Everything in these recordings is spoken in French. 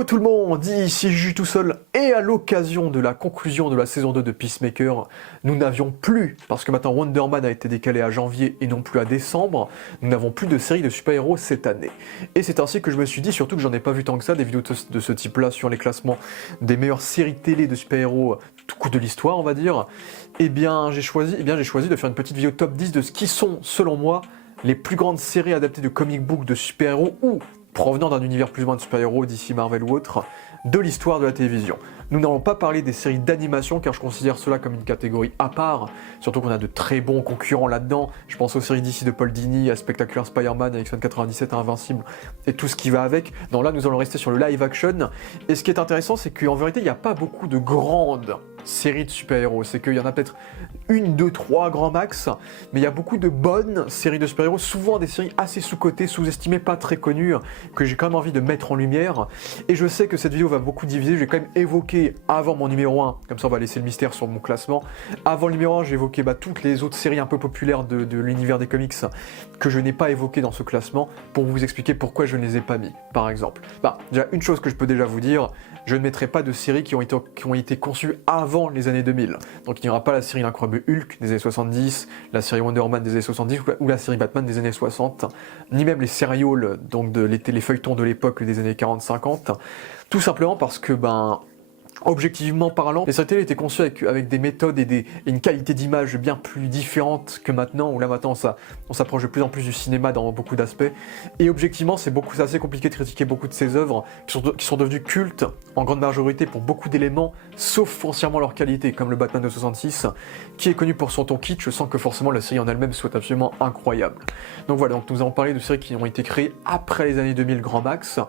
Yo tout le monde, ici Juju tout seul, et à l'occasion de la conclusion de la saison 2 de Peacemaker, nous n'avions plus, parce que maintenant Wonder Man a été décalé à janvier et non plus à décembre, nous n'avons plus de série de super-héros cette année. Et c'est ainsi que je me suis dit, surtout que j'en ai pas vu tant que ça, des vidéos de ce type-là sur les classements des meilleures séries télé de super-héros tout coup de l'histoire, on va dire, j'ai choisi de faire une petite vidéo top 10 de ce qui sont, selon moi, les plus grandes séries adaptées de comic book de super-héros ou provenant d'un univers plus ou moins de super-héros, d'ici Marvel ou autre, de l'histoire de la télévision. Nous n'allons pas parler des séries d'animation car je considère cela comme une catégorie à part, surtout qu'on a de très bons concurrents là-dedans. Je pense aux séries d'ici de Paul Dini, à Spectacular Spider-Man, à X-Men 97, à Invincible, et tout ce qui va avec. Non, là nous allons rester sur le live action, et ce qui est intéressant c'est qu'en vérité il n'y a pas beaucoup de grandes séries de super-héros, c'est qu'il y en a peut-être une, deux, trois grand max, mais il y a beaucoup de bonnes séries de super-héros, souvent des séries assez sous-cotées, sous-estimées, pas très connues, que j'ai quand même envie de mettre en lumière, et je sais que cette vidéo va beaucoup diviser, je vais quand même évoquer avant mon numéro 1, comme ça on va laisser le mystère sur mon classement, avant le numéro 1 j'ai évoqué toutes les autres séries un peu populaires de l'univers des comics que je n'ai pas évoquées dans ce classement, pour vous expliquer pourquoi je ne les ai pas mis, par exemple. Déjà une chose que je peux déjà vous dire, je ne mettrai pas de séries qui ont été conçues avant les années 2000. Donc il n'y aura pas la série L'Incroyable Hulk des années 70, la série Wonder Woman des années 70 ou la série Batman des années 60, ni même les serials, donc les feuilletons de l'époque des années 40-50, tout simplement parce que objectivement parlant, les séries télé étaient conçues avec des méthodes et une qualité d'image bien plus différentes que maintenant, où là maintenant on s'approche de plus en plus du cinéma dans beaucoup d'aspects, et objectivement c'est assez compliqué de critiquer beaucoup de ces œuvres qui sont devenues cultes en grande majorité pour beaucoup d'éléments, sauf foncièrement leur qualité, comme le Batman de 66, qui est connu pour son ton kitsch, sans que forcément la série en elle-même soit absolument incroyable. Donc voilà, donc nous allons parler de séries qui ont été créées après les années 2000 grand max,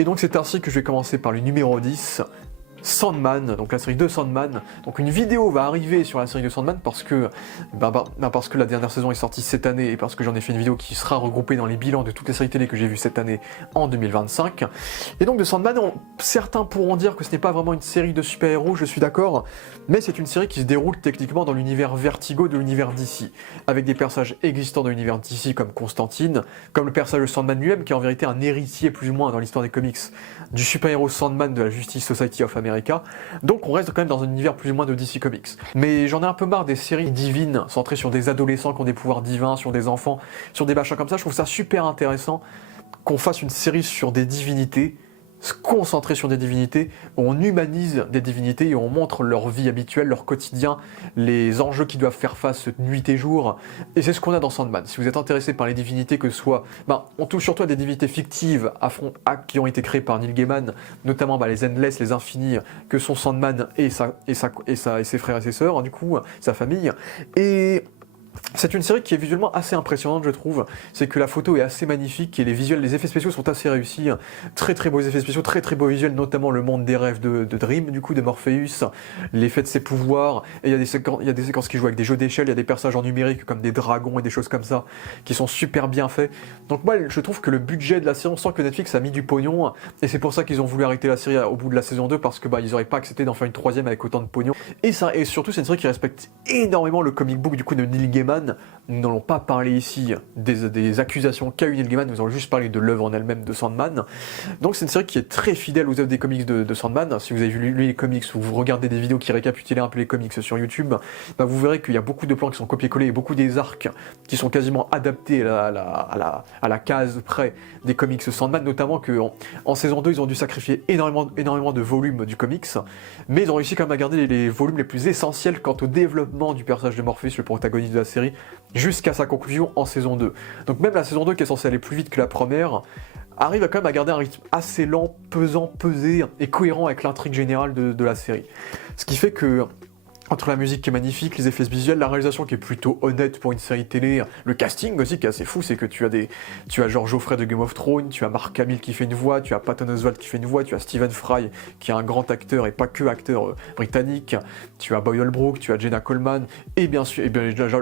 et donc c'est ainsi que je vais commencer par le numéro 10, Sandman, donc la série de Sandman. Donc une vidéo va arriver sur la série de Sandman parce que la dernière saison est sortie cette année et parce que j'en ai fait une vidéo qui sera regroupée dans les bilans de toutes les séries télé que j'ai vues cette année en 2025. Et donc de Sandman, certains pourront dire que ce n'est pas vraiment une série de super-héros, je suis d'accord, mais c'est une série qui se déroule techniquement dans l'univers Vertigo de l'univers DC, avec des personnages existants de l'univers DC comme Constantine, comme le personnage de Sandman lui-même qui est en vérité un héritier plus ou moins dans l'histoire des comics du super-héros Sandman de la Justice Society of America. Donc on reste quand même dans un univers plus ou moins de DC Comics. Mais j'en ai un peu marre des séries divines centrées sur des adolescents qui ont des pouvoirs divins, sur des enfants, sur des machins comme ça. Je trouve ça super intéressant qu'on fasse une série sur des divinités, se concentrer sur des divinités, où on humanise des divinités et on montre leur vie habituelle, leur quotidien, les enjeux qu'ils doivent faire face nuit et jour. Et c'est ce qu'on a dans Sandman. Si vous êtes intéressé par les divinités, que ce soit... on touche surtout à des divinités fictives qui ont été créées par Neil Gaiman, notamment les Endless, les Infinis, que sont Sandman et ses frères et ses sœurs, du coup, sa famille. Et... c'est une série qui est visuellement assez impressionnante, je trouve. C'est que la photo est assez magnifique et les effets spéciaux sont assez réussis. Très très beaux effets spéciaux, très très beaux visuels, notamment le monde des rêves de Dream, du coup, de Morpheus, l'effet de ses pouvoirs. Et il y a des séquences qui jouent avec des jeux d'échelle, il y a des personnages en numérique comme des dragons et des choses comme ça, qui sont super bien faits. Donc moi, je trouve que le budget de la série, on sent que Netflix a mis du pognon, et c'est pour ça qu'ils ont voulu arrêter la série au bout de la saison 2, parce que ils n'auraient pas accepté d'en faire une troisième avec autant de pognon. Et surtout, c'est une série qui respecte énormément le comic book du coup de Neil Gaiman. Nous n'allons pas parler ici des accusations qu'a eu Neil Gaiman, nous allons juste parler de l'œuvre en elle-même de Sandman. Donc c'est une série qui est très fidèle aux œuvres des comics de Sandman. Si vous avez lu les comics ou vous regardez des vidéos qui récapitulent un peu les comics sur YouTube, vous verrez qu'il y a beaucoup de plans qui sont copiés-collés et beaucoup des arcs qui sont quasiment adaptés à la case près des comics Sandman, notamment qu'en saison 2 ils ont dû sacrifier énormément de volumes du comics, mais ils ont réussi quand même à garder les volumes les plus essentiels quant au développement du personnage de Morpheus, le protagoniste de la série, jusqu'à sa conclusion en saison 2. Donc même la saison 2 qui est censée aller plus vite que la première, arrive quand même à garder un rythme assez lent, pesant, pesé et cohérent avec l'intrigue générale de la série. Ce qui fait que, entre la musique qui est magnifique, les effets visuels, la réalisation qui est plutôt honnête pour une série télé, le casting aussi qui est assez fou, c'est que tu as George Geoffrey de Game of Thrones, tu as Mark Hamill qui fait une voix, tu as Patton Oswalt qui fait une voix, tu as Stephen Fry qui est un grand acteur et pas que acteur britannique, tu as Boyd Holbrook, tu as Jenna Coleman, et bien sûr,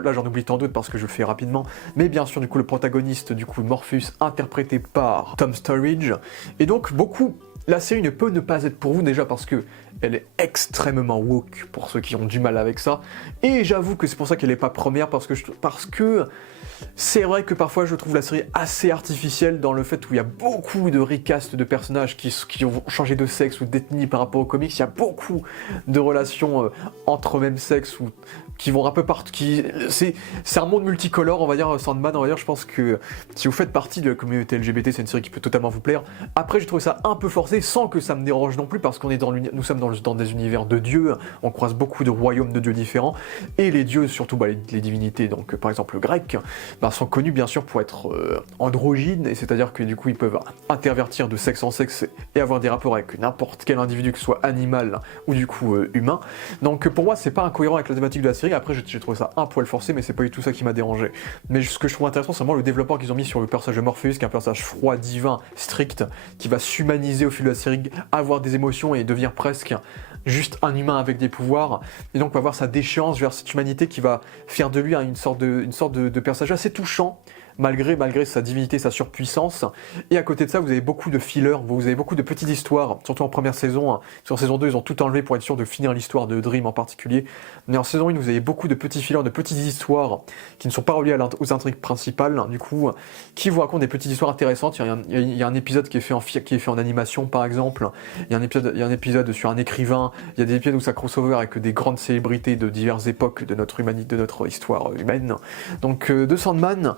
là j'en oublie tant d'autres parce que je le fais rapidement, mais bien sûr du coup le protagoniste du coup Morpheus interprété par Tom Sturridge, et donc beaucoup La série ne peut ne pas être pour vous déjà parce que elle est extrêmement woke pour ceux qui ont du mal avec ça. Et j'avoue que c'est pour ça qu'elle n'est pas première parce que c'est vrai que parfois je trouve la série assez artificielle dans le fait où il y a beaucoup de recast de personnages qui ont changé de sexe ou d'ethnie par rapport aux comics. Il y a beaucoup de relations entre même sexe ou qui vont un peu partout. C'est un monde multicolore, on va dire, Sandman, on va dire. Je pense que si vous faites partie de la communauté LGBT, c'est une série qui peut totalement vous plaire. Après, j'ai trouvé ça un peu forcé, sans que ça me dérange non plus, parce qu'on est nous sommes dans des univers de dieux, on croise beaucoup de royaumes de dieux différents, et les dieux, surtout les divinités, donc par exemple le grec, sont connus bien sûr pour être androgynes, et c'est-à-dire que du coup ils peuvent intervertir de sexe en sexe et avoir des rapports avec n'importe quel individu, que ce soit animal ou du coup humain. Donc pour moi, c'est pas incohérent avec la thématique de la série. Après, j'ai trouvé ça un poil forcé, mais c'est pas du tout ça qui m'a dérangé. Mais ce que je trouve intéressant, c'est vraiment le développement qu'ils ont mis sur le personnage de Morpheus, qui est un personnage froid, divin, strict, qui va s'humaniser au fil de la série, avoir des émotions et devenir presque juste un humain avec des pouvoirs, et donc on va voir sa déchéance vers cette humanité qui va faire de lui une sorte de personnage assez touchant, malgré sa divinité, sa surpuissance. Et à côté de ça, vous avez beaucoup de fillers, vous avez beaucoup de petites histoires, surtout en première saison. Sur saison 2, ils ont tout enlevé pour être sûr de finir l'histoire de Dream en particulier. Mais en saison 1, vous avez beaucoup de petits fillers, de petites histoires qui ne sont pas reliées aux intrigues principales, du coup, qui vous racontent des petites histoires intéressantes. Il y a un épisode qui est fait en animation, par exemple. Il y a un épisode sur un écrivain. Il y a des épisodes où ça crossover avec des grandes célébrités de diverses époques de notre humanité, de notre histoire humaine. Donc, de Sandman,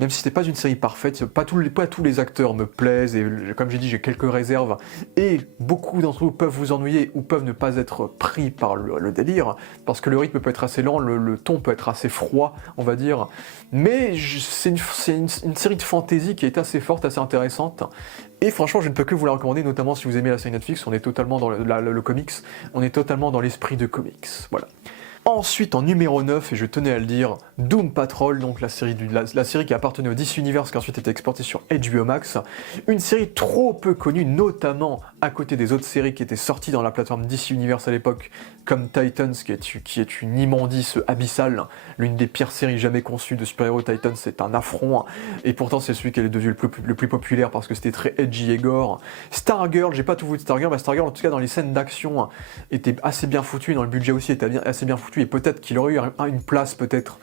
même si c'était pas une série parfaite, pas tous les acteurs me plaisent, et comme j'ai dit, j'ai quelques réserves, et beaucoup d'entre vous peuvent vous ennuyer ou peuvent ne pas être pris par le délire, parce que le rythme peut être assez lent, le ton peut être assez froid, on va dire, mais c'est une série de fantasy qui est assez forte, assez intéressante, et franchement, je ne peux que vous la recommander, notamment si vous aimez la série Netflix. On est totalement dans le comics, on est totalement dans l'esprit de comics, voilà. Ensuite, en numéro 9, et je tenais à le dire, Doom Patrol, donc la série qui appartenait au DC Universe, qui a ensuite été exportée sur HBO Max. Une série trop peu connue, notamment à côté des autres séries qui étaient sorties dans la plateforme DC Universe à l'époque, comme Titans, qui est une immondice abyssale, l'une des pires séries jamais conçues de super-héros. Titans, c'est un affront, et pourtant c'est celui qui est devenu le plus populaire parce que c'était très edgy et gore. Stargirl, j'ai pas tout vu de Stargirl, mais Stargirl, en tout cas dans les scènes d'action, était assez bien foutu, dans le budget aussi était assez bien foutu, et peut-être qu'il aurait eu une place peut-être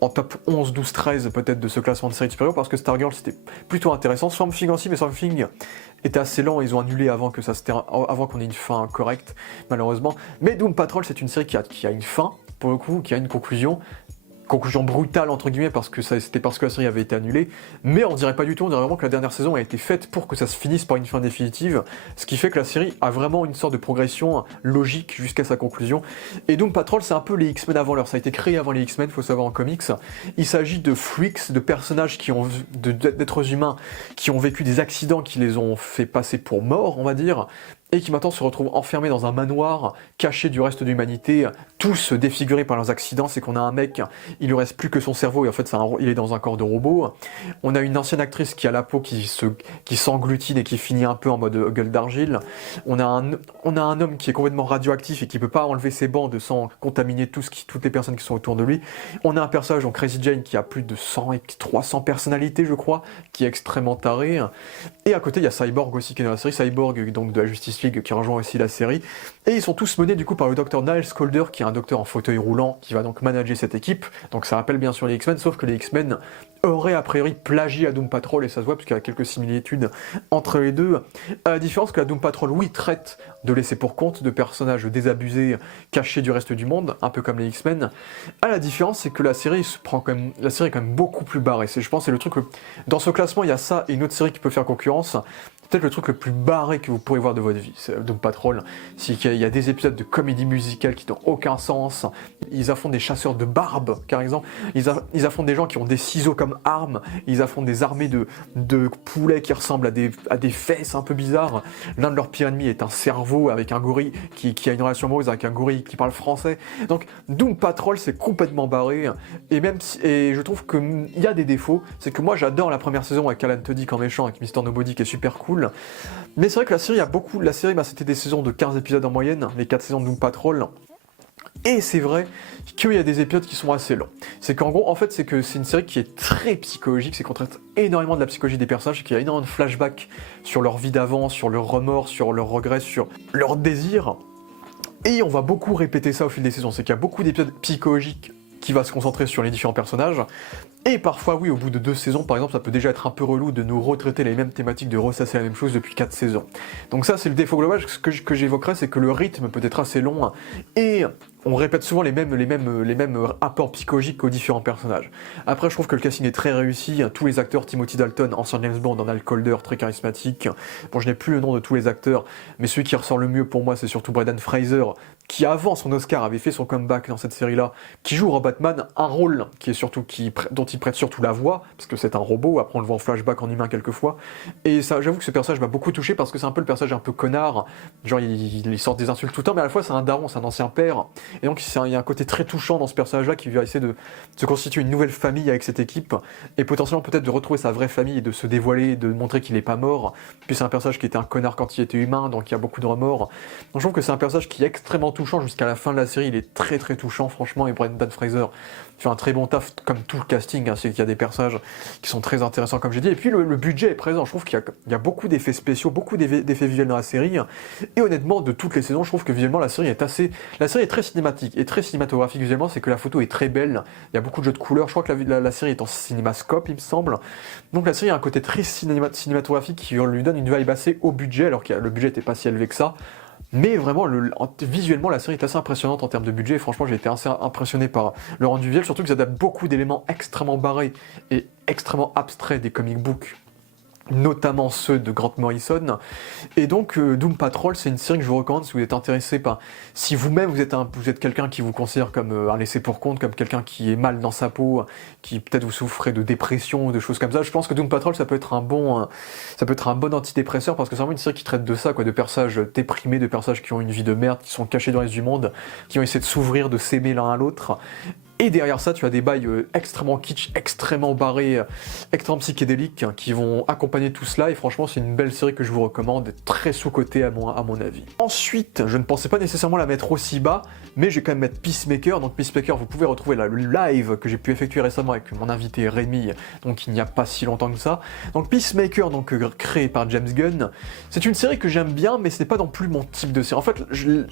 en top 11, 12, 13 peut-être de ce classement de séries de super-héros, parce que Stargirl c'était plutôt intéressant. Swamp Thing aussi, mais Swamp Thing était assez lent, ils ont annulé avant qu'on ait une fin correcte, malheureusement. Mais Doom Patrol, c'est une série qui a une fin, pour le coup, qui a une conclusion brutale entre guillemets, parce que la série avait été annulée, mais on dirait pas du tout, on dirait vraiment que la dernière saison a été faite pour que ça se finisse par une fin définitive, ce qui fait que la série a vraiment une sorte de progression logique jusqu'à sa conclusion. Et Doom Patrol, c'est un peu les X-Men avant l'heure, ça a été créé avant les X-Men, faut savoir, en comics. Il s'agit de freaks, de personnages d'êtres humains qui ont vécu des accidents qui les ont fait passer pour morts, on va dire, et qui maintenant se retrouvent enfermés dans un manoir, cachés du reste de l'humanité, tous défigurés par leurs accidents. C'est qu'on a un mec, il lui reste plus que son cerveau, et en fait il est dans un corps de robot. On a une ancienne actrice qui a la peau qui s'englutine et qui finit un peu en mode gueule d'argile. On a un homme qui est complètement radioactif et qui peut pas enlever ses bandes sans contaminer toutes les personnes qui sont autour de lui. On a un personnage, donc Crazy Jane, qui a plus de 100 et 300 personnalités, je crois, qui est extrêmement taré. Et à côté, il y a Cyborg aussi, qui est dans la série, Cyborg, donc de la Justice League, qui rejoint aussi la série. Et ils sont tous menés du coup par le docteur Niles Caulder, qui est un docteur en fauteuil roulant, qui va donc manager cette équipe. Donc ça rappelle bien sûr les X-Men, sauf que les X-Men auraient a priori plagié à Doom Patrol, et ça se voit parce qu'il y a quelques similitudes entre les deux. À la différence que la Doom Patrol, oui, traite de laisser pour compte de personnages désabusés, cachés du reste du monde, un peu comme les X-Men. À la différence, c'est que la série est quand même beaucoup plus barrée. Je pense que c'est le truc que, dans ce classement, il y a ça et une autre série qui peut faire concurrence. Peut-être le truc le plus barré que vous pourrez voir de votre vie, c'est Doom Patrol. Il y a des épisodes de comédie musicale qui n'ont aucun sens. Ils affrontent des chasseurs de barbe, par exemple. Ils affrontent des gens qui ont des ciseaux comme armes. Ils affrontent des armées de poulets qui ressemblent à des fesses un peu bizarres. L'un de leurs pires ennemis est un cerveau avec un gorille qui a une relation amoureuse avec un gorille qui parle français. Donc Doom Patrol, c'est complètement barré. Et je trouve qu'il y a des défauts. C'est que moi j'adore la première saison avec Alan Tudyk en méchant, avec Mr. Nobody qui est super cool. Mais c'est vrai que la série, c'était des saisons de 15 épisodes en moyenne, les 4 saisons de Doom Patrol. Et c'est vrai qu'il y a des épisodes qui sont assez longs. C'est qu'en gros, en fait, c'est que c'est une série qui est très psychologique, c'est qu'on traite énormément de la psychologie des personnages, qu'il y a énormément de flashbacks sur leur vie d'avant, sur leurs remords, sur leurs regrets, sur leurs désirs. Et on va beaucoup répéter ça au fil des saisons, c'est qu'il y a beaucoup d'épisodes psychologiques qui va se concentrer sur les différents personnages. Et parfois, oui, au bout de 2 saisons, par exemple, ça peut déjà être un peu relou de nous retraiter les mêmes thématiques, de ressasser la même chose depuis 4 saisons. Donc ça, c'est le défaut global. Ce que j'évoquerai, c'est que le rythme peut être assez long, et on répète souvent les mêmes apports psychologiques aux différents personnages. Après, je trouve que le casting est très réussi. Tous les acteurs, Timothy Dalton, ancien James Bond, Donald Calder, très charismatique. Bon, je n'ai plus le nom de tous les acteurs, mais celui qui ressort le mieux pour moi, c'est surtout Brendan Fraser, qui avant son Oscar avait fait son comeback dans cette série-là, qui joue Batman, un rôle qui est surtout dont il prête surtout la voix, parce que c'est un robot, après on le voit en flashback en humain quelquefois, et ça, j'avoue que ce personnage m'a beaucoup touché, parce que c'est un peu le personnage un peu connard, genre il sort des insultes tout le temps, mais à la fois c'est un daron, c'est un ancien père, et donc il y a un côté très touchant dans ce personnage-là, qui va essayer de se constituer une nouvelle famille avec cette équipe, et potentiellement peut-être de retrouver sa vraie famille, et de se dévoiler, de montrer qu'il n'est pas mort, puis c'est un personnage qui était un connard quand il était humain, donc il y a beaucoup de remords, donc je trouve que c'est un personnage qui est extrêmement touchant jusqu'à la fin de la série, il est très très touchant franchement, et Brendan Fraser fait un très bon taf comme tout le casting, c'est qu'il y a des personnages qui sont très intéressants comme j'ai dit, et puis le budget est présent, je trouve qu'il y a beaucoup d'effets spéciaux, beaucoup d'effets visuels dans la série, et honnêtement de toutes les saisons je trouve que visuellement la série est très cinématique et très cinématographique visuellement, c'est que la photo est très belle, il y a beaucoup de jeux de couleurs, je crois que la série est en cinémascope il me semble, donc la série a un côté très cinématographique qui lui donne une vibe assez haut budget, alors que le budget n'était pas si élevé que ça. Mais vraiment, visuellement, la série est assez impressionnante en termes de budget. Et franchement, j'ai été assez impressionné par le rendu visuel, surtout qu'ils adaptent beaucoup d'éléments extrêmement barrés et extrêmement abstraits des comic books, notamment ceux de Grant Morrison. Et donc Doom Patrol, c'est une série que je vous recommande si vous êtes intéressé par... Si vous-même vous êtes quelqu'un qui vous considère comme un laissé pour compte, comme quelqu'un qui est mal dans sa peau, qui peut-être vous souffrez de dépression ou de choses comme ça, je pense que Doom Patrol ça peut être un bon antidépresseur, parce que c'est vraiment une série qui traite de ça, quoi, de personnages déprimés, de personnages qui ont une vie de merde, qui sont cachés dans les du monde, qui ont essayé de s'ouvrir, de s'aimer l'un à l'autre. Et derrière ça, tu as des bails extrêmement kitsch, extrêmement barrés, extrêmement psychédéliques qui vont accompagner tout cela. Et franchement, c'est une belle série que je vous recommande, très sous-cotée à mon avis. Ensuite, je ne pensais pas nécessairement la mettre aussi bas, mais je vais quand même mettre Peacemaker. Donc Peacemaker, vous pouvez retrouver le live que j'ai pu effectuer récemment avec mon invité Rémi, donc il n'y a pas si longtemps que ça. Donc Peacemaker, donc créé par James Gunn, c'est une série que j'aime bien, mais ce n'est pas non plus mon type de série. En fait,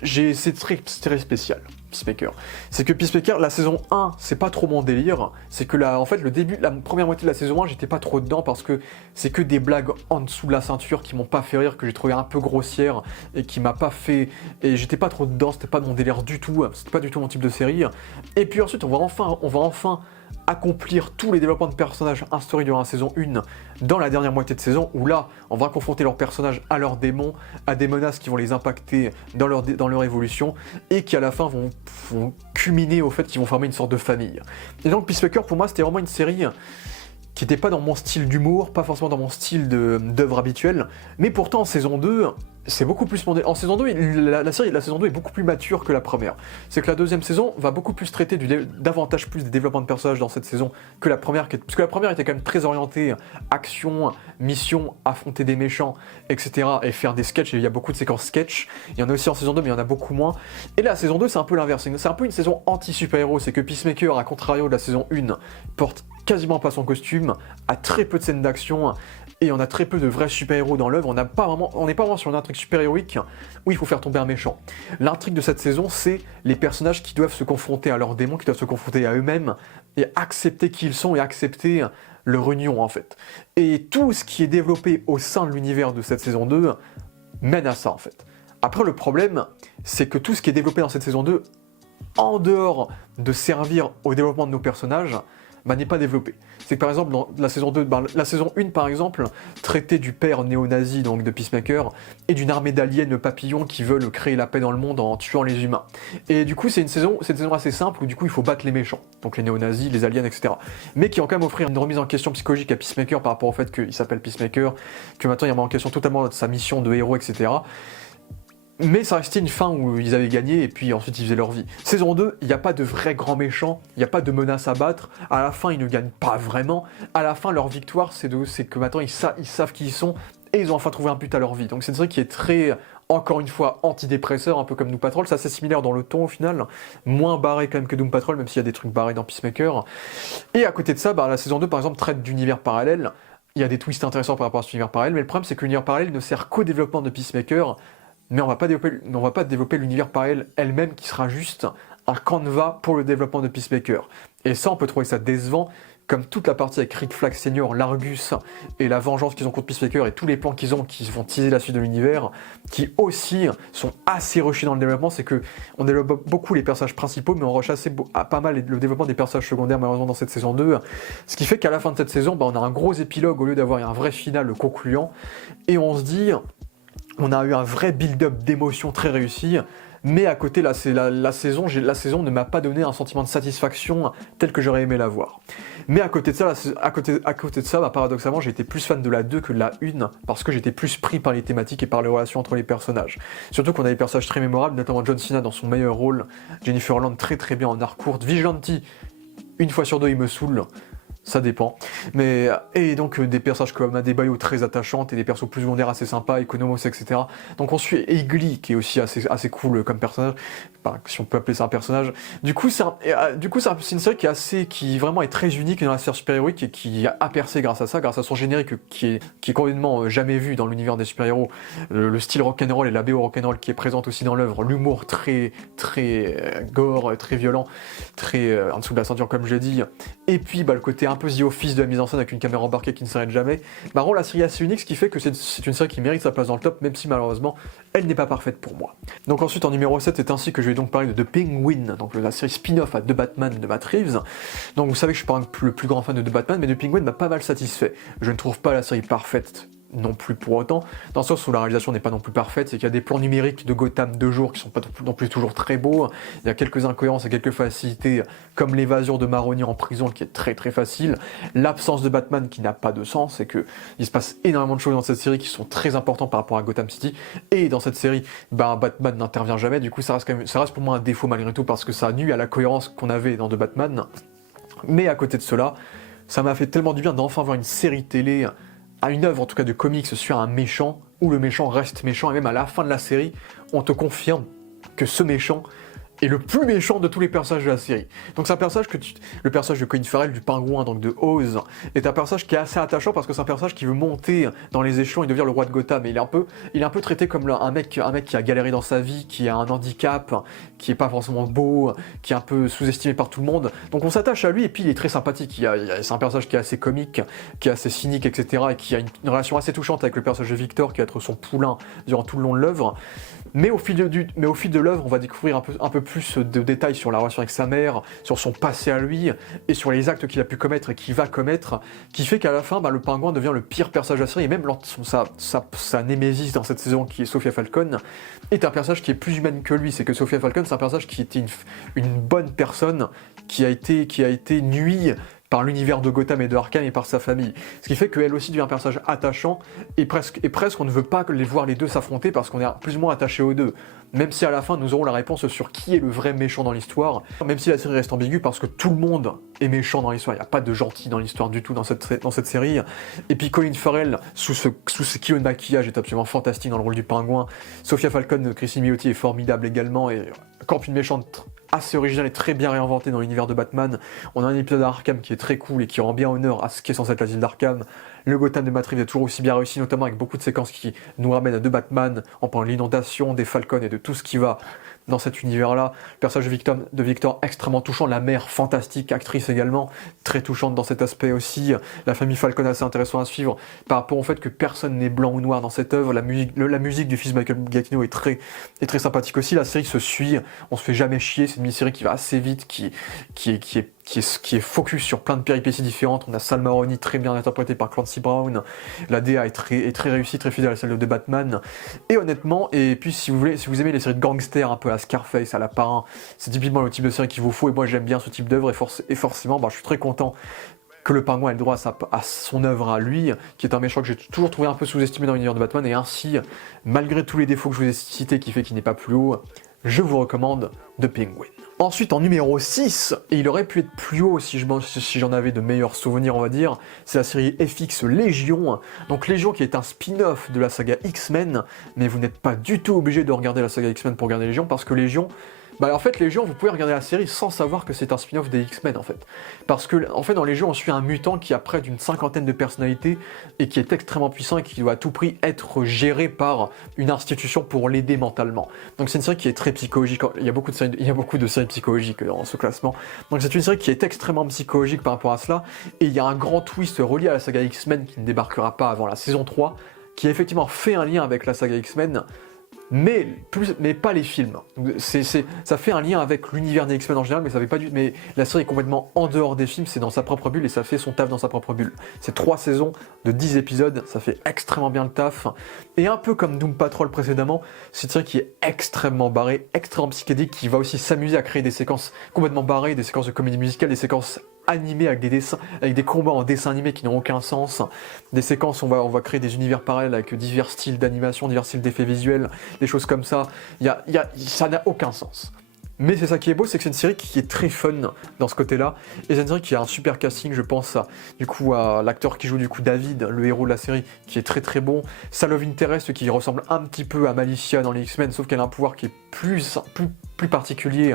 c'est très spécial. Peacemaker. C'est que Peacemaker, la saison 1, c'est pas trop mon délire. C'est que en fait, la première moitié de la saison 1, j'étais pas trop dedans parce que c'est que des blagues en dessous de la ceinture qui m'ont pas fait rire, que j'ai trouvé un peu grossières et qui m'a pas fait. Et j'étais pas trop dedans, c'était pas mon délire du tout, c'était pas du tout mon type de série. Et puis ensuite, on va enfin accomplir tous les développements de personnages instaurés durant la saison 1 dans la dernière moitié de saison, où là, on va confronter leurs personnages à leurs démons, à des menaces qui vont les impacter dans leur évolution, et qui à la fin vont culminer au fait qu'ils vont former une sorte de famille. Et donc Peacemaker, pour moi, c'était vraiment une série qui n'était pas dans mon style d'humour, pas forcément dans mon style d'œuvre habituelle, mais pourtant en saison 2, c'est beaucoup plus... En saison 2, la saison 2 est beaucoup plus mature que la première. C'est que la deuxième saison va beaucoup plus traiter davantage plus des développements de personnages dans cette saison que la première, parce que la première était quand même très orientée action, mission, affronter des méchants, etc. et faire des sketchs, et il y a beaucoup de séquences sketch. Il y en a aussi en saison 2, mais il y en a beaucoup moins. Et la saison 2, c'est un peu l'inverse. C'est un peu une saison anti-super-héros, c'est que Peacemaker, à contrario de la saison 1, porte quasiment pas son costume, a très peu de scènes d'action, et on a très peu de vrais super-héros dans l'œuvre. On n'est pas vraiment sur une intrigue super-héroïque où il faut faire tomber un méchant. L'intrigue de cette saison, c'est les personnages qui doivent se confronter à leurs démons, qui doivent se confronter à eux-mêmes, et accepter qui ils sont, et accepter leur union, en fait. Et tout ce qui est développé au sein de l'univers de cette saison 2 mène à ça, en fait. Après, le problème, c'est que tout ce qui est développé dans cette saison 2, en dehors de servir au développement de nos personnages, n'est pas développé. C'est que par exemple dans la saison 2, la saison 1 par exemple, traitait du père néo-nazi donc de Peacemaker et d'une armée d'aliens papillons qui veulent créer la paix dans le monde en tuant les humains. Et du coup c'est une saison assez simple où du coup il faut battre les méchants, donc les néo-nazis, les aliens, etc. Mais qui ont quand même offrir une remise en question psychologique à Peacemaker par rapport au fait qu'il s'appelle Peacemaker, que maintenant il remet en question totalement sa mission de héros, etc. Mais ça restait une fin où ils avaient gagné et puis ensuite ils faisaient leur vie. Saison 2, il n'y a pas de vrais grands méchants, il n'y a pas de menace à battre, à la fin ils ne gagnent pas vraiment, à la fin leur victoire c'est que maintenant ils savent qui ils sont et ils ont enfin trouvé un but à leur vie. Donc c'est une série qui est très encore une fois, antidépresseur, un peu comme Doom Patrol, c'est assez similaire dans le ton au final, moins barré quand même que Doom Patrol, même s'il y a des trucs barrés dans Peacemaker. Et à côté de ça, la saison 2 par exemple traite d'univers parallèles, il y a des twists intéressants par rapport à cet univers parallèle, mais le problème c'est que l'univers parallèle ne sert qu'au développement de Peacemaker, mais on va pas développer l'univers parallèle elle-même qui sera juste un canevas pour le développement de Peacemaker. Et ça, on peut trouver ça décevant, comme toute la partie avec Rick Flag Senior, l'Argus et la vengeance qu'ils ont contre Peacemaker et tous les plans qu'ils ont qui vont teaser la suite de l'univers, qui aussi sont assez rushés dans le développement, c'est que on développe beaucoup les personnages principaux, mais on rush pas mal le développement des personnages secondaires malheureusement dans cette saison 2, ce qui fait qu'à la fin de cette saison, on a un gros épilogue au lieu d'avoir un vrai final concluant, et on se dit, on a eu un vrai build-up d'émotions très réussi, mais à côté, la saison ne m'a pas donné un sentiment de satisfaction tel que j'aurais aimé l'avoir. Mais à côté de ça, paradoxalement, j'ai été plus fan de la 2 que de la 1, parce que j'étais plus pris par les thématiques et par les relations entre les personnages. Surtout qu'on a des personnages très mémorables, notamment John Cena dans son meilleur rôle, Jennifer Holland très très bien en art courte, Vigilante, une fois sur deux il me saoule, ça dépend. Et donc des personnages comme Adebayo très attachantes et des persos plus secondaires assez sympas, Economos, etc. Donc on suit Egli qui est aussi assez cool comme personnage, si on peut appeler ça un personnage. Du coup c'est une série qui vraiment est très unique dans la sphère super-héroïque et qui a percé grâce à ça, grâce à son générique qui est complètement jamais vu dans l'univers des super-héros. Le style rock'n'roll et la BO rock'n'roll qui est présente aussi dans l'œuvre, l'humour très gore, très violent, très en dessous de la ceinture comme je l'ai dit. Et puis le côté un peu The Office de la mise en scène avec une caméra embarquée qui ne s'arrête jamais, rend la série assez unique, ce qui fait que c'est une série qui mérite sa place dans le top, même si malheureusement elle n'est pas parfaite pour moi. Donc ensuite en numéro 7, c'est ainsi que je vais donc parler de The Penguin, donc la série spin-off à The Batman de Matt Reeves. Donc vous savez que je suis pas le plus grand fan de The Batman, mais The Penguin m'a pas mal satisfait. Je ne trouve pas la série parfaite non plus pour autant, dans le sens où la réalisation n'est pas non plus parfaite, c'est qu'il y a des plans numériques de Gotham de jour qui sont pas non plus toujours très beaux, il y a quelques incohérences et quelques facilités, comme l'évasion de Maroni en prison qui est très très facile, l'absence de Batman qui n'a pas de sens, et que il se passe énormément de choses dans cette série qui sont très importantes par rapport à Gotham City, et dans cette série, Batman n'intervient jamais, du coup ça reste pour moi un défaut malgré tout, parce que ça nuit à la cohérence qu'on avait dans The Batman, mais à côté de cela, ça m'a fait tellement du bien d'enfin voir une série télé, à une œuvre en tout cas de comics sur un méchant, où le méchant reste méchant, et même à la fin de la série, on te confirme que ce méchant est le plus méchant de tous les personnages de la série. Donc c'est un personnage le personnage de Colin Farrell, du pingouin, donc de Oz, est un personnage qui est assez attachant parce que c'est un personnage qui veut monter dans les échelons et devenir le roi de Gotham. Et il est un peu traité comme un mec qui a galéré dans sa vie, qui a un handicap, qui est pas forcément beau, qui est un peu sous-estimé par tout le monde. Donc on s'attache à lui et puis il est très sympathique. C'est un personnage qui est assez comique, qui est assez cynique, etc. et qui a une relation assez touchante avec le personnage de Victor, qui va être son poulain durant tout le long de l'œuvre. Mais au fil de l'œuvre, on va découvrir un peu plus de détails sur la relation avec sa mère, sur son passé à lui, et sur les actes qu'il a pu commettre et qu'il va commettre, qui fait qu'à la fin, le pingouin devient le pire personnage de la série, et même sa némésis dans cette saison, qui est Sophia Falcon, est un personnage qui est plus humaine que lui. C'est que Sophia Falcon, c'est un personnage qui était une bonne personne, qui a été nuit par l'univers de Gotham et de Arkham et par sa famille. Ce qui fait qu'elle aussi devient un personnage attachant, et presque on ne veut pas les voir les deux s'affronter parce qu'on est plus ou moins attaché aux deux. Même si à la fin nous aurons la réponse sur qui est le vrai méchant dans l'histoire, même si la série reste ambiguë parce que tout le monde est méchant dans l'histoire, il n'y a pas de gentil dans l'histoire du tout dans cette série. Et puis Colin Farrell, sous ce kilo de maquillage, est absolument fantastique dans le rôle du pingouin. Sophia Falcon, Chrissy Milioti est formidable également, et campe une méchante assez original et très bien réinventé dans l'univers de Batman. On a un épisode d'Arkham qui est très cool et qui rend bien honneur à ce qui est censé être l'asile d'Arkham. Le Gotham de Matt Reeves est toujours aussi bien réussi, notamment avec beaucoup de séquences qui nous ramènent à deux Batman, en parlant de l'inondation, des Falcons et de tout ce qui va dans cet univers-là. Le personnage de Victor extrêmement touchant, la mère fantastique, actrice également, très touchante dans cet aspect aussi. La famille Falcon assez intéressant à suivre par rapport au fait que personne n'est blanc ou noir dans cette œuvre. La musique du fils de Michael Giacchino est très sympathique aussi. La série se suit, on se fait jamais chier, c'est une mini-série qui va assez vite, qui est focus sur plein de péripéties différentes. On a Sal Maroni très bien interprété par Clancy Brown. La DA est très réussie, très fidèle à celle de Batman. Et honnêtement, et puis si vous aimez les séries de gangsters un peu à Scarface, à La Parrain, c'est typiquement le type de série qu'il vous faut. Et moi j'aime bien ce type d'œuvre et forcément, je suis très content que le pingouin ait le droit à son œuvre à lui, qui est un méchant que j'ai toujours trouvé un peu sous-estimé dans l'univers de Batman, et ainsi, malgré tous les défauts que je vous ai cités, qui fait qu'il n'est pas plus haut, je vous recommande The Penguin. Ensuite, en numéro 6, et il aurait pu être plus haut si j'en avais de meilleurs souvenirs, on va dire, c'est la série FX Légion. Donc Légion qui est un spin-off de la saga X-Men, mais vous n'êtes pas du tout obligé de regarder la saga X-Men pour regarder Légion, parce que Légion, en fait, Légion, vous pouvez regarder la série sans savoir que c'est un spin-off des X-Men, en fait. Parce que, en fait, dans Légion, on suit un mutant qui a près d'une 50aine de personnalités et qui est extrêmement puissant et qui doit à tout prix être géré par une institution pour l'aider mentalement. Donc c'est une série qui est très psychologique. Il y a beaucoup de séries psychologiques dans ce classement. Donc c'est une série qui est extrêmement psychologique par rapport à cela. Et il y a un grand twist relié à la saga X-Men qui ne débarquera pas avant la saison 3, qui a effectivement fait un lien avec la saga X-Men, mais pas les films. Ça fait un lien avec l'univers des X-Men en général, mais la série est complètement en dehors des films, c'est dans sa propre bulle et ça fait son taf dans sa propre bulle. C'est 3 saisons de 10 épisodes, ça fait extrêmement bien le taf. Et un peu comme Doom Patrol précédemment, c'est une série qui est extrêmement barrée, extrêmement psychédélique, qui va aussi s'amuser à créer des séquences complètement barrées, des séquences de comédie musicale, des séquences animés avec des dessins, avec des combats en dessin animé qui n'ont aucun sens, des séquences où on va créer des univers parallèles avec divers styles d'animation, divers styles d'effets visuels, des choses comme ça. Ça n'a aucun sens. Mais c'est ça qui est beau, c'est que c'est une série qui est très fun dans ce côté-là, et c'est une série qui a un super casting, je pense à l'acteur qui joue David, le héros de la série, qui est très très bon, sa love interest qui ressemble un petit peu à Malicia dans les X-Men, sauf qu'elle a un pouvoir qui est plus particulier,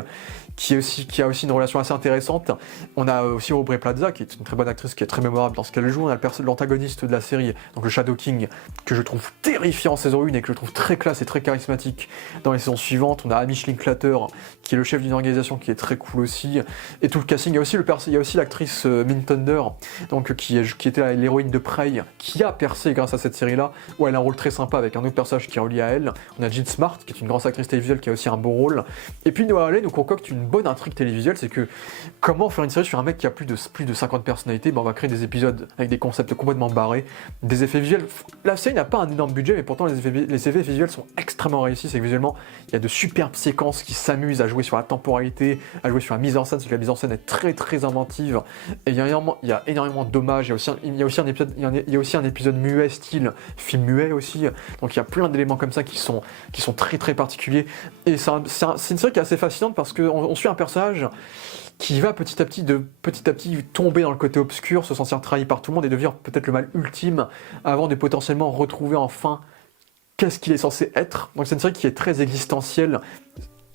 qui a aussi une relation assez intéressante. On a aussi Aubrey Plaza, qui est une très bonne actrice, qui est très mémorable dans ce qu'elle joue. On a l'antagoniste de la série, donc le Shadow King, que je trouve terrifiant en saison 1 et que je trouve très classe et très charismatique dans les saisons suivantes. On a Hamish Linklater, qui est le chef d'une organisation qui est très cool aussi. Et tout le casting, il y a aussi l'actrice Mint Thunder, donc, qui était l'héroïne de Prey, qui a percé grâce à cette série-là, où elle a un rôle très sympa avec un autre personnage qui est relié à elle. On a Jean Smart, qui est une grande actrice télévisuelle, qui a aussi un beau rôle. Et puis Noah Hawley nous concocte une bonne intrigue télévisuelle, c'est que comment faire une série sur un mec qui a plus de 50 personnalités, on va créer des épisodes avec des concepts complètement barrés, des effets visuels. La série n'a pas un énorme budget, mais pourtant les effets visuels sont extrêmement réussis, c'est que visuellement il y a de superbes séquences qui s'amusent à jouer sur la temporalité, à jouer sur la mise en scène, c'est que la mise en scène est très très inventive, et il y a énormément d'hommages, il y a aussi un épisode muet style film muet aussi, donc il y a plein d'éléments comme ça qui sont très très particuliers, et c'est une série qui est assez fascinante parce qu'on suit un personnage qui va petit à petit tomber dans le côté obscur, se sentir trahi par tout le monde et devenir peut-être le mal ultime avant de potentiellement retrouver enfin qu'est-ce qu'il est censé être. Donc c'est une série qui est très existentielle.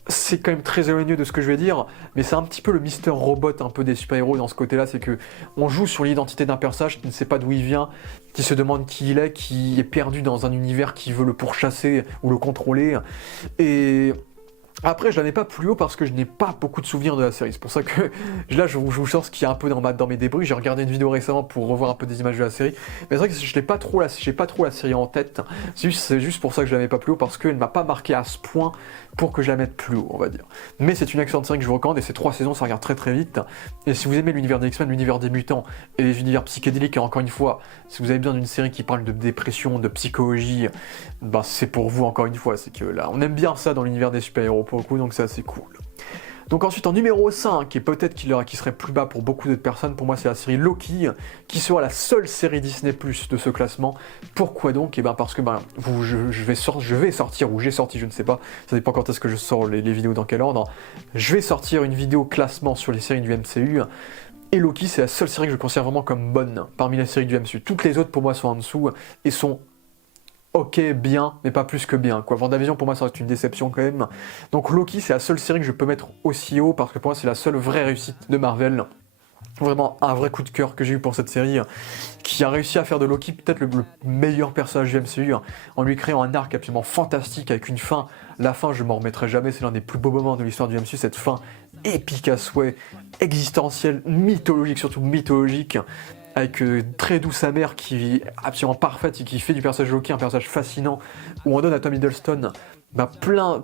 C'est quand même très éloigné de ce que je vais dire, mais c'est un petit peu le Mister Robot un peu des super-héros dans ce côté-là, c'est que on joue sur l'identité d'un personnage qui ne sait pas d'où il vient, qui se demande qui il est, qui est perdu dans un univers qui veut le pourchasser ou le contrôler, et après, je la mets pas plus haut parce que je n'ai pas beaucoup de souvenirs de la série. C'est pour ça que là, je vous sors ce qui est un peu dans mes débris. J'ai regardé une vidéo récemment pour revoir un peu des images de la série. Mais c'est vrai que j'ai pas trop la série en tête. C'est juste pour ça que je la mets pas plus haut, parce qu'elle ne m'a pas marqué à ce point pour que je la mette plus haut, on va dire. Mais c'est une excellente série que je vous recommande, et ces 3 saisons, ça regarde très très vite. Et si vous aimez l'univers des X-Men, l'univers des mutants et les univers psychédéliques, et encore une fois, si vous avez besoin d'une série qui parle de dépression, de psychologie, c'est pour vous encore une fois. C'est que là, on aime bien ça dans l'univers des super-héros pour le coup, donc c'est assez cool. Donc ensuite en numéro 5, et peut-être qui serait plus bas pour beaucoup d'autres personnes, pour moi c'est la série Loki, qui sera la seule série Disney Plus de ce classement. Pourquoi donc? Parce que je vais sortir, ou j'ai sorti, je ne sais pas, ça dépend quand est-ce que je sors les vidéos, dans quel ordre. Je vais sortir une vidéo classement sur les séries du MCU, et Loki c'est la seule série que je considère vraiment comme bonne parmi les séries du MCU. Toutes les autres pour moi sont en dessous, et sont ok, bien, mais pas plus que bien, quoi. WandaVision, pour moi, ça reste une déception quand même. Donc Loki, c'est la seule série que je peux mettre aussi haut, parce que pour moi, c'est la seule vraie réussite de Marvel. Vraiment un vrai coup de cœur que j'ai eu pour cette série, qui a réussi à faire de Loki peut-être le meilleur personnage du MCU, en lui créant un arc absolument fantastique avec une fin. La fin, je m'en remettrai jamais, c'est l'un des plus beaux moments de l'histoire du MCU, cette fin épique à souhait, existentielle, mythologique, surtout mythologique, avec très douce amère qui est absolument parfaite et qui fait du personnage de Loki un personnage fascinant, où on donne à Tom Hiddleston plein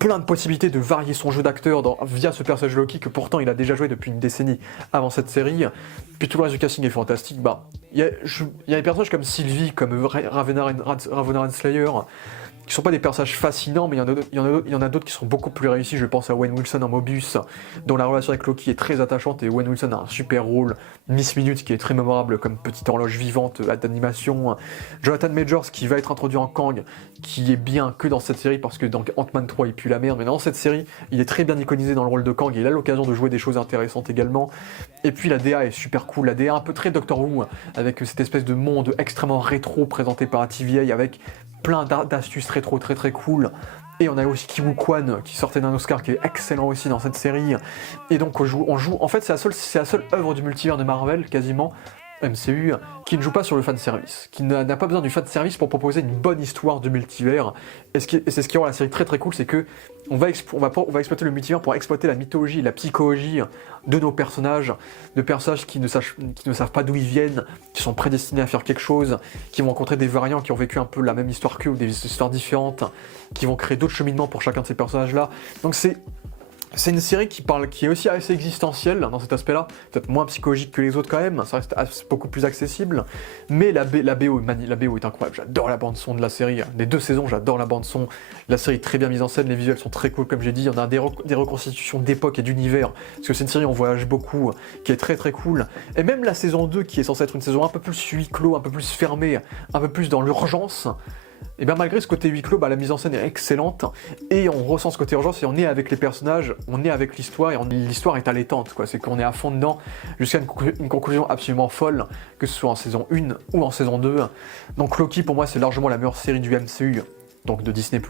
de possibilités de varier son jeu d'acteur via ce personnage de Loki que pourtant il a déjà joué depuis une décennie avant cette série. Puis tout le reste du casting est fantastique. Il y a des personnages comme Sylvie, comme Ravonna Renslayer, qui sont pas des personnages fascinants, mais il y en a d'autres qui sont beaucoup plus réussis. Je pense à Owen Wilson en Mobius, dont la relation avec Loki est très attachante, et Owen Wilson a un super rôle. Miss Minute qui est très mémorable comme petite horloge vivante d'animation. Jonathan Majors qui va être introduit en Kang, qui est bien que dans cette série, parce que dans Ant-Man 3 il pue la merde, mais dans cette série il est très bien iconisé dans le rôle de Kang, et il a l'occasion de jouer des choses intéressantes également. Et puis la DA est super cool, la DA un peu très Doctor Who, avec cette espèce de monde extrêmement rétro présenté par la TVA, avec plein d'astuces rétro très très cool. Et on a aussi Ki-Woo Kwan qui sortait d'un Oscar, qui est excellent aussi dans cette série. Et donc on joue en fait c'est la seule œuvre du multivers de Marvel quasiment, MCU, qui ne joue pas sur le fanservice, qui n'a pas besoin du fanservice pour proposer une bonne histoire du multivers. Et c'est ce qui rend la série très très cool, c'est que on va exploiter le multivers pour exploiter la mythologie, la psychologie de nos personnages, de personnages qui ne savent pas d'où ils viennent, qui sont prédestinés à faire quelque chose, qui vont rencontrer des variants qui ont vécu un peu la même histoire qu'eux ou des histoires différentes, qui vont créer d'autres cheminements pour chacun de ces personnages-là. Donc c'est une série qui est aussi assez existentielle dans cet aspect-là, peut-être moins psychologique que les autres quand même, ça reste beaucoup plus accessible, mais la BO est incroyable, j'adore la bande-son de la série, des 2 saisons j'adore la bande-son, la série est très bien mise en scène, les visuels sont très cool comme j'ai dit, on a des reconstitutions d'époque et d'univers, parce que c'est une série où on voyage beaucoup, qui est très très cool, et même la saison 2 qui est censée être une saison un peu plus huis clos, un peu plus fermée, un peu plus dans l'urgence, et bien malgré ce côté huis clos, la mise en scène est excellente, et on ressent ce côté urgence, et on est avec les personnages, on est avec l'histoire, et l'histoire est allaitante, quoi. C'est qu'on est à fond dedans, jusqu'à une conclusion absolument folle, que ce soit en saison 1 ou en saison 2. Donc Loki, pour moi, c'est largement la meilleure série du MCU, donc de Disney+,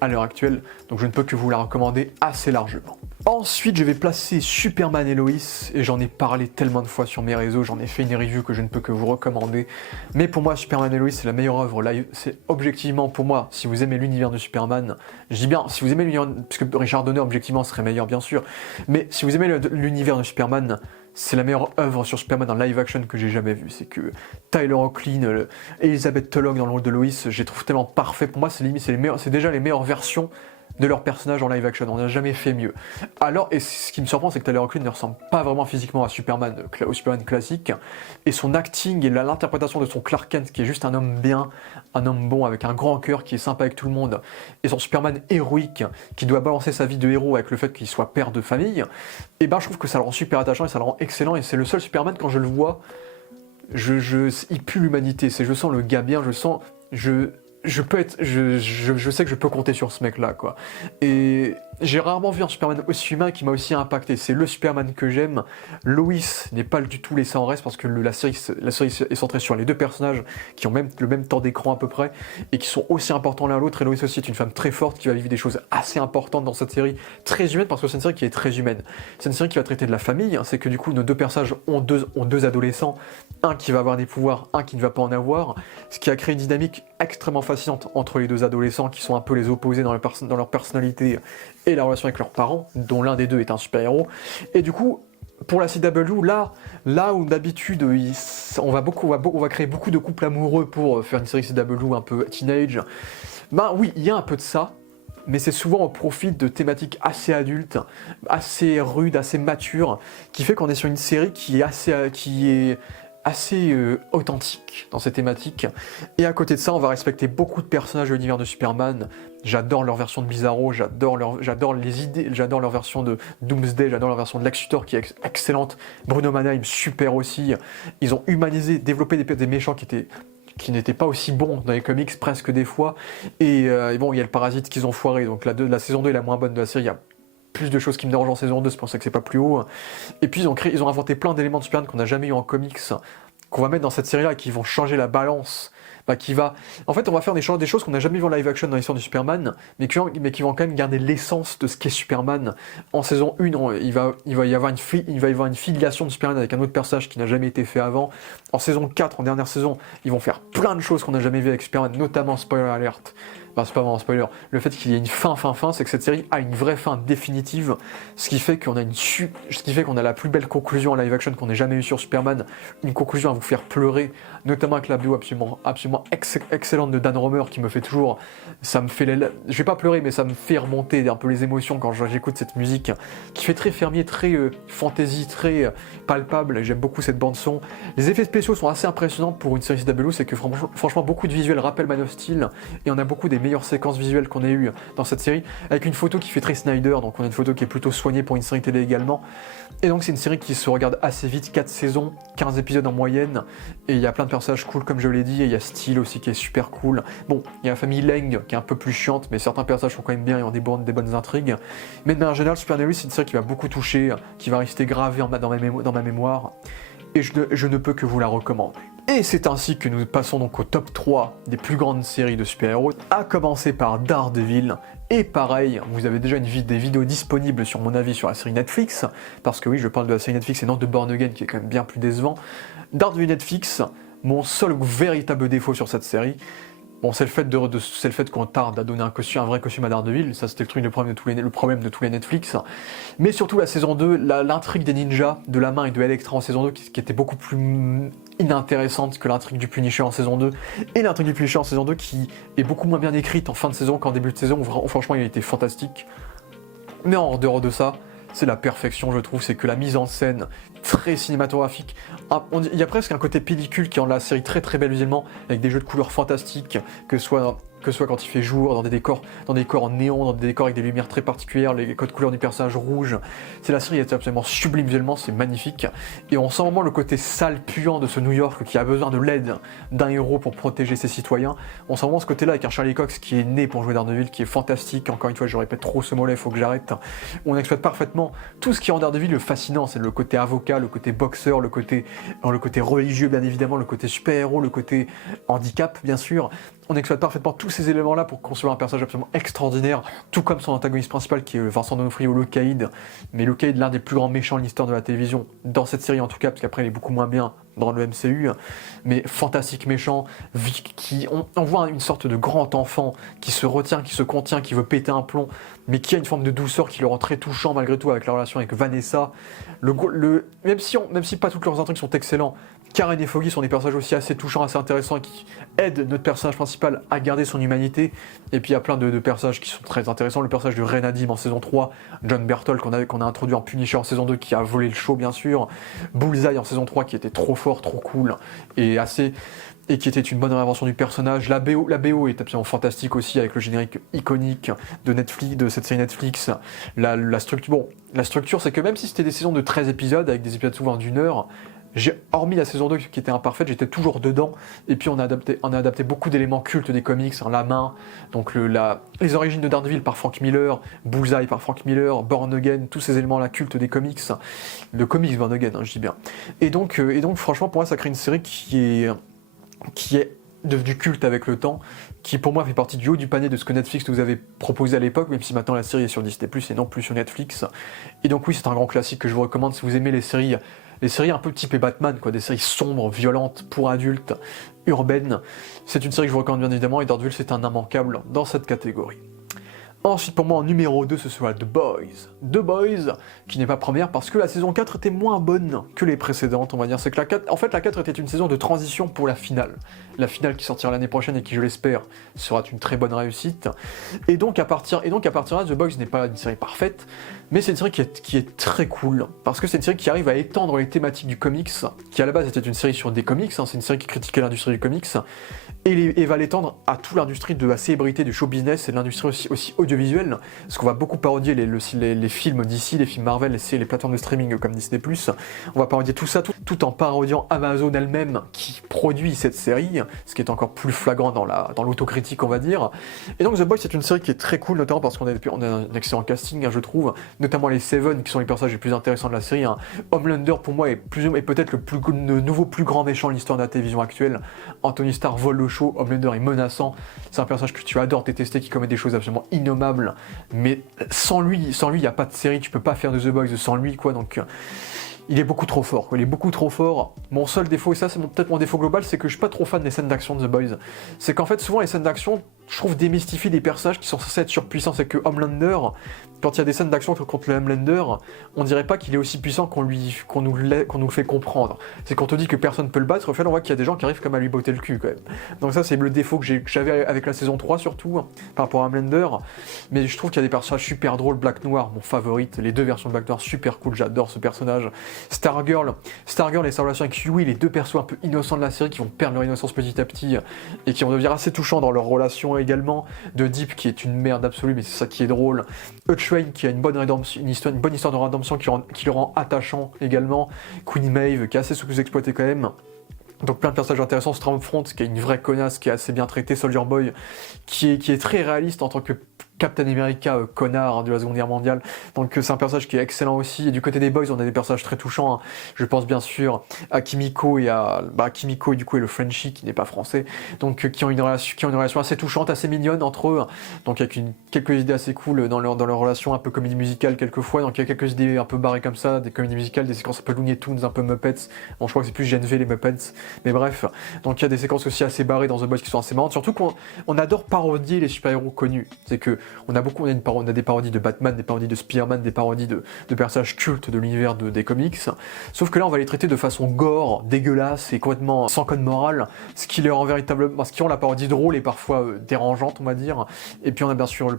à l'heure actuelle, donc je ne peux que vous la recommander assez largement. Ensuite, je vais placer Superman et Lois, et j'en ai parlé tellement de fois sur mes réseaux, j'en ai fait une review que je ne peux que vous recommander, mais pour moi, Superman et Lois, c'est la meilleure œuvre live, c'est objectivement, pour moi, si vous aimez l'univers de Superman, je dis bien, si vous aimez l'univers, puisque Richard Donner, objectivement, serait meilleur, bien sûr, mais si vous aimez l'univers de Superman, c'est la meilleure œuvre sur Superman en live action que j'ai jamais vue. C'est que Tyler Hoechlin, Elizabeth Tulloch dans le rôle de Lois, je les trouve tellement parfait. Pour moi, c'est déjà les meilleures versions de leurs personnages en live action. On n'a jamais fait mieux. Alors, et ce qui me surprend, c'est que Tyler Hoechlin ne ressemble pas vraiment physiquement à Superman, au Superman classique. Et son acting et l'interprétation de son Clark Kent, qui est juste un homme bien, un homme bon, avec un grand cœur, qui est sympa avec tout le monde, et son Superman héroïque, qui doit balancer sa vie de héros avec le fait qu'il soit père de famille, et ben je trouve que ça le rend super attachant et ça le rend excellent. Et c'est le seul Superman, quand je le vois, il pue l'humanité. Je sens le gars bien, je sais que je peux compter sur ce mec-là, quoi. Et j'ai rarement vu un Superman aussi humain qui m'a aussi impacté. C'est le Superman que j'aime. Lois n'est pas du tout laissée en reste parce que la série est centrée sur les 2 personnages qui ont le même temps d'écran à peu près et qui sont aussi importants l'un à l'autre. Et Lois aussi est une femme très forte qui va vivre des choses assez importantes dans cette série, très humaine, parce que c'est une série qui est très humaine. C'est une série qui va traiter de la famille. C'est que du coup, nos 2 personnages ont deux adolescents, un qui va avoir des pouvoirs, un qui ne va pas en avoir, ce qui a créé une dynamique extrêmement fascinante entre les 2 adolescents qui sont un peu les opposés dans leur personnalité et la relation avec leurs parents, dont l'un des 2 est un super-héros. Et du coup, pour la CW, là où d'habitude on va créer beaucoup de couples amoureux pour faire une série CW un peu teenage, oui, il y a un peu de ça, mais c'est souvent au profit de thématiques assez adultes, assez rudes, assez matures, qui fait qu'on est sur une série qui est assez authentique dans ces thématiques. Et à côté de ça, on va respecter beaucoup de personnages de l'univers de Superman. J'adore leur version de Bizarro, j'adore les idées, j'adore leur version de Doomsday, j'adore leur version de Lex Luthor qui est excellente. Bruno Mannheim, super aussi. Ils ont humanisé, développé des méchants qui n'étaient pas aussi bons dans les comics presque des fois. Et bon, il y a le Parasite qu'ils ont foiré, donc la saison 2 est la moins bonne de la série. Il y a plus de choses qui me dérangent en saison 2, c'est pour ça que c'est pas plus haut. Et puis ils ont inventé plein d'éléments de Superman qu'on n'a jamais eu en comics, qu'on va mettre dans cette série-là et qui vont changer la balance. En fait, on va faire des choses qu'on n'a jamais vues en live action dans l'histoire du Superman, mais qui vont quand même garder l'essence de ce qu'est Superman. En saison 1, il va y avoir une filiation de Superman avec un autre personnage qui n'a jamais été fait avant. En saison 4, en dernière saison, ils vont faire plein de choses qu'on n'a jamais vues avec Superman, notamment spoiler alert. C'est pas vraiment un spoiler. Le fait qu'il y ait une fin, c'est que cette série a une vraie fin définitive, ce qui fait qu'on a la plus belle conclusion en live action qu'on ait jamais eu sur Superman, une conclusion à vous faire pleurer, notamment avec la BO absolument absolument excellente de Dan Romer qui me fait toujours, ça me fait, je vais pas pleurer, mais ça me fait remonter un peu les émotions quand j'écoute cette musique, qui fait très fermier, très fantasy, très palpable. J'aime beaucoup cette bande son. Les effets spéciaux sont assez impressionnants pour une série CW, c'est que franchement beaucoup de visuels rappellent Man of Steel, et on a beaucoup des meilleures séquences visuelles qu'on ait eues dans cette série, avec une photo qui fait très Snyder, donc on a une photo qui est plutôt soignée pour une série télé également. Et donc c'est une série qui se regarde assez vite, 4 saisons, 15 épisodes en moyenne, et il y a plein de personnages cool comme je l'ai dit, et il y a Steel aussi qui est super cool. Bon, il y a la famille Lang qui est un peu plus chiante, mais certains personnages sont quand même bien et ont des bonnes intrigues. Mais de manière générale, Supernaturally, c'est une série qui va beaucoup toucher, qui va rester gravée dans ma mémoire, et je ne peux que vous la recommander. Et c'est ainsi que nous passons donc au top 3 des plus grandes séries de super-héros, à commencer par Daredevil. Et pareil, vous avez déjà des vidéos disponibles sur mon avis sur la série Netflix, parce que oui, je parle de la série Netflix et non de Born Again qui est quand même bien plus décevant. Daredevil Netflix, mon seul véritable défaut sur cette série, bon, c'est le fait qu'on tarde à donner un vrai costume à Daredevil, ça c'était le problème de tous les Netflix, mais surtout la saison 2, l'intrigue des ninjas, de la main et de Elektra en saison 2, qui était beaucoup plus inintéressante que l'intrigue du Punisher en saison 2, et l'intrigue du Punisher en saison 2 qui est beaucoup moins bien écrite en fin de saison qu'en début de saison, où franchement il a été fantastique. Mais en dehors de ça, c'est la perfection, je trouve, c'est que la mise en scène très cinématographique, il y a presque un côté pellicule qui rend la série très très belle visuellement, avec des jeux de couleurs fantastiques, que ce soit quand il fait jour, dans des décors en néon, dans des décors avec des lumières très particulières, les codes couleurs du personnage rouge. La série est absolument sublime visuellement, c'est magnifique. Et on sent vraiment le côté sale, puant de ce New York qui a besoin de l'aide d'un héros pour protéger ses citoyens. On sent vraiment ce côté-là avec un Charlie Cox qui est né pour jouer Daredevil, qui est fantastique. Encore une fois, je répète trop ce mot-là, il faut que j'arrête. On exploite parfaitement tout ce qui rend Daredevil le fascinant, c'est le côté avocat, le côté boxeur, le côté religieux bien évidemment, le côté super-héros, le côté handicap bien sûr. On exploite parfaitement tous ces éléments-là pour construire un personnage absolument extraordinaire, tout comme son antagoniste principal qui est Vincent D'Onofrio, le Caïd. Mais le Caïd, l'un des plus grands méchants de l'histoire de la télévision, dans cette série en tout cas, parce qu'après il est beaucoup moins bien dans le MCU, mais fantastique méchant, on voit une sorte de grand enfant qui se retient, qui se contient, qui veut péter un plomb, mais qui a une forme de douceur qui le rend très touchant malgré tout avec la relation avec Vanessa. Même si pas toutes leurs intrigues sont excellentes, Karen et Foggy sont des personnages aussi assez touchants, assez intéressants, qui aident notre personnage principal à garder son humanité. Et puis il y a plein de personnages qui sont très intéressants. Le personnage de Renadim en saison 3, John Berthold qu'on a introduit en Punisher en saison 2 qui a volé le show bien sûr, Bullseye en saison 3 qui était trop fort, trop cool et qui était une bonne réinvention du personnage. La BO est absolument fantastique aussi avec le générique iconique de Netflix, de cette série Netflix. La structure, c'est que même si c'était des saisons de 13 épisodes avec des épisodes souvent d'1 heure, hormis la saison 2 qui était imparfaite, j'étais toujours dedans. Et puis on a adapté beaucoup d'éléments cultes des comics, hein, la main, donc les origines de Daredevil par Frank Miller, Bullseye par Frank Miller, Born Again, tous ces éléments-là cultes des comics, le comics Born Again, hein, je dis bien. Et donc franchement pour moi ça crée une série qui est devenu culte avec le temps, qui pour moi fait partie du haut du panier de ce que Netflix nous avait proposé à l'époque, même si maintenant la série est sur Disney+, et non plus sur Netflix. Et donc oui, c'est un grand classique que je vous recommande si vous aimez les séries un peu typées Batman, quoi, des séries sombres, violentes, pour adultes, urbaines. C'est une série que je vous recommande bien évidemment, et Daredevil c'est un immanquable dans cette catégorie. Ensuite, pour moi, en numéro 2, ce sera The Boys. The Boys, qui n'est pas première parce que la saison 4 était moins bonne que les précédentes, on va dire. C'est que la 4 était une saison de transition pour la finale. La finale qui sortira l'année prochaine et qui, je l'espère, sera une très bonne réussite. Et donc, à partir de là, The Boys n'est pas une série parfaite, mais c'est une série qui est très cool, parce que c'est une série qui arrive à étendre les thématiques du comics, qui à la base était une série sur des comics, hein, c'est une série qui critiquait l'industrie du comics, et va l'étendre à toute l'industrie de la célébrité, du show business et de l'industrie aussi audiovisuelle, parce qu'on va beaucoup parodier les films d'ici, les films Marvel, les plateformes de streaming comme Disney+. On va parodier tout ça, tout en parodiant Amazon elle-même qui produit cette série, ce qui est encore plus flagrant dans l'autocritique, on va dire. Et donc The Boys, c'est une série qui est très cool, notamment parce qu'on a un excellent casting, hein, je trouve, notamment les Seven, qui sont les personnages les plus intéressants de la série. Hein. Homelander, pour moi, est peut-être le nouveau plus grand méchant de l'histoire de la télévision actuelle. Anthony Starr vole le show, Homelander est menaçant, c'est un personnage que tu adores détester, qui commet des choses absolument innommables, mais sans lui, il n'y a pas de série, tu peux pas faire de The Boys sans lui, quoi, donc... Il est beaucoup trop fort, quoi. Il est beaucoup trop fort. Mon seul défaut, et ça c'est peut-être mon défaut global, c'est que je suis pas trop fan des scènes d'action de The Boys. C'est qu'en fait, souvent les scènes d'action, je trouve démystifient des personnages qui sont censés être surpuissants. C'est que Homelander, quand il y a des scènes d'action contre le Homelander, on dirait pas qu'il est aussi puissant qu'on nous le fait comprendre. C'est qu'on te dit que personne peut le battre, au final on voit qu'il y a des gens qui arrivent comme à lui botter le cul quand même. Donc ça c'est le défaut que j'avais avec la saison 3 surtout, par rapport à Homelander. Mais je trouve qu'il y a des personnages super drôles. Black Noir, mon favorite, les deux versions de Black Noir super cool, j'adore ce personnage. Stargirl et sa relation avec Huey, les deux persos un peu innocents de la série qui vont perdre leur innocence petit à petit et qui vont devenir assez touchants dans leur relation également. De Deep qui est une merde absolue, mais c'est ça qui est drôle. Train qui a une bonne rédemption, une bonne histoire de rédemption qui le rend attachant également. Queen Maeve qui est assez sous-exploité quand même. Donc plein de personnages intéressants. Stormfront qui est une vraie connasse, qui est assez bien traité. Soldier Boy qui est très réaliste en tant que Captain America connard de la Seconde Guerre mondiale. Donc c'est un personnage qui est excellent aussi. Et du côté des boys, on a des personnages très touchants. Hein. Je pense bien sûr à Kimiko et Kimiko et du coup et le Frenchie qui n'est pas français. Donc qui ont une relation assez touchante, assez mignonne entre eux. Donc avec quelques idées assez cool dans leur relation, un peu comédie musicale quelquefois. Donc il y a quelques idées un peu barrées comme ça, des comédies musicales, des séquences un peu Looney Tunes, un peu Muppets. Bon, je crois que c'est plus GNV les Muppets. Mais bref, donc il y a des séquences aussi assez barrées dans The Boys qui sont assez marrantes. Surtout qu'on adore parodier les super-héros connus. C'est que on a des parodies de Batman, des parodies de Spider-Man, des parodies de personnages cultes de l'univers des comics. Sauf que là, on va les traiter de façon gore, dégueulasse et complètement sans code moral, ce qui rend la parodie drôle et parfois dérangeante, on va dire. Et puis on a bien sûr des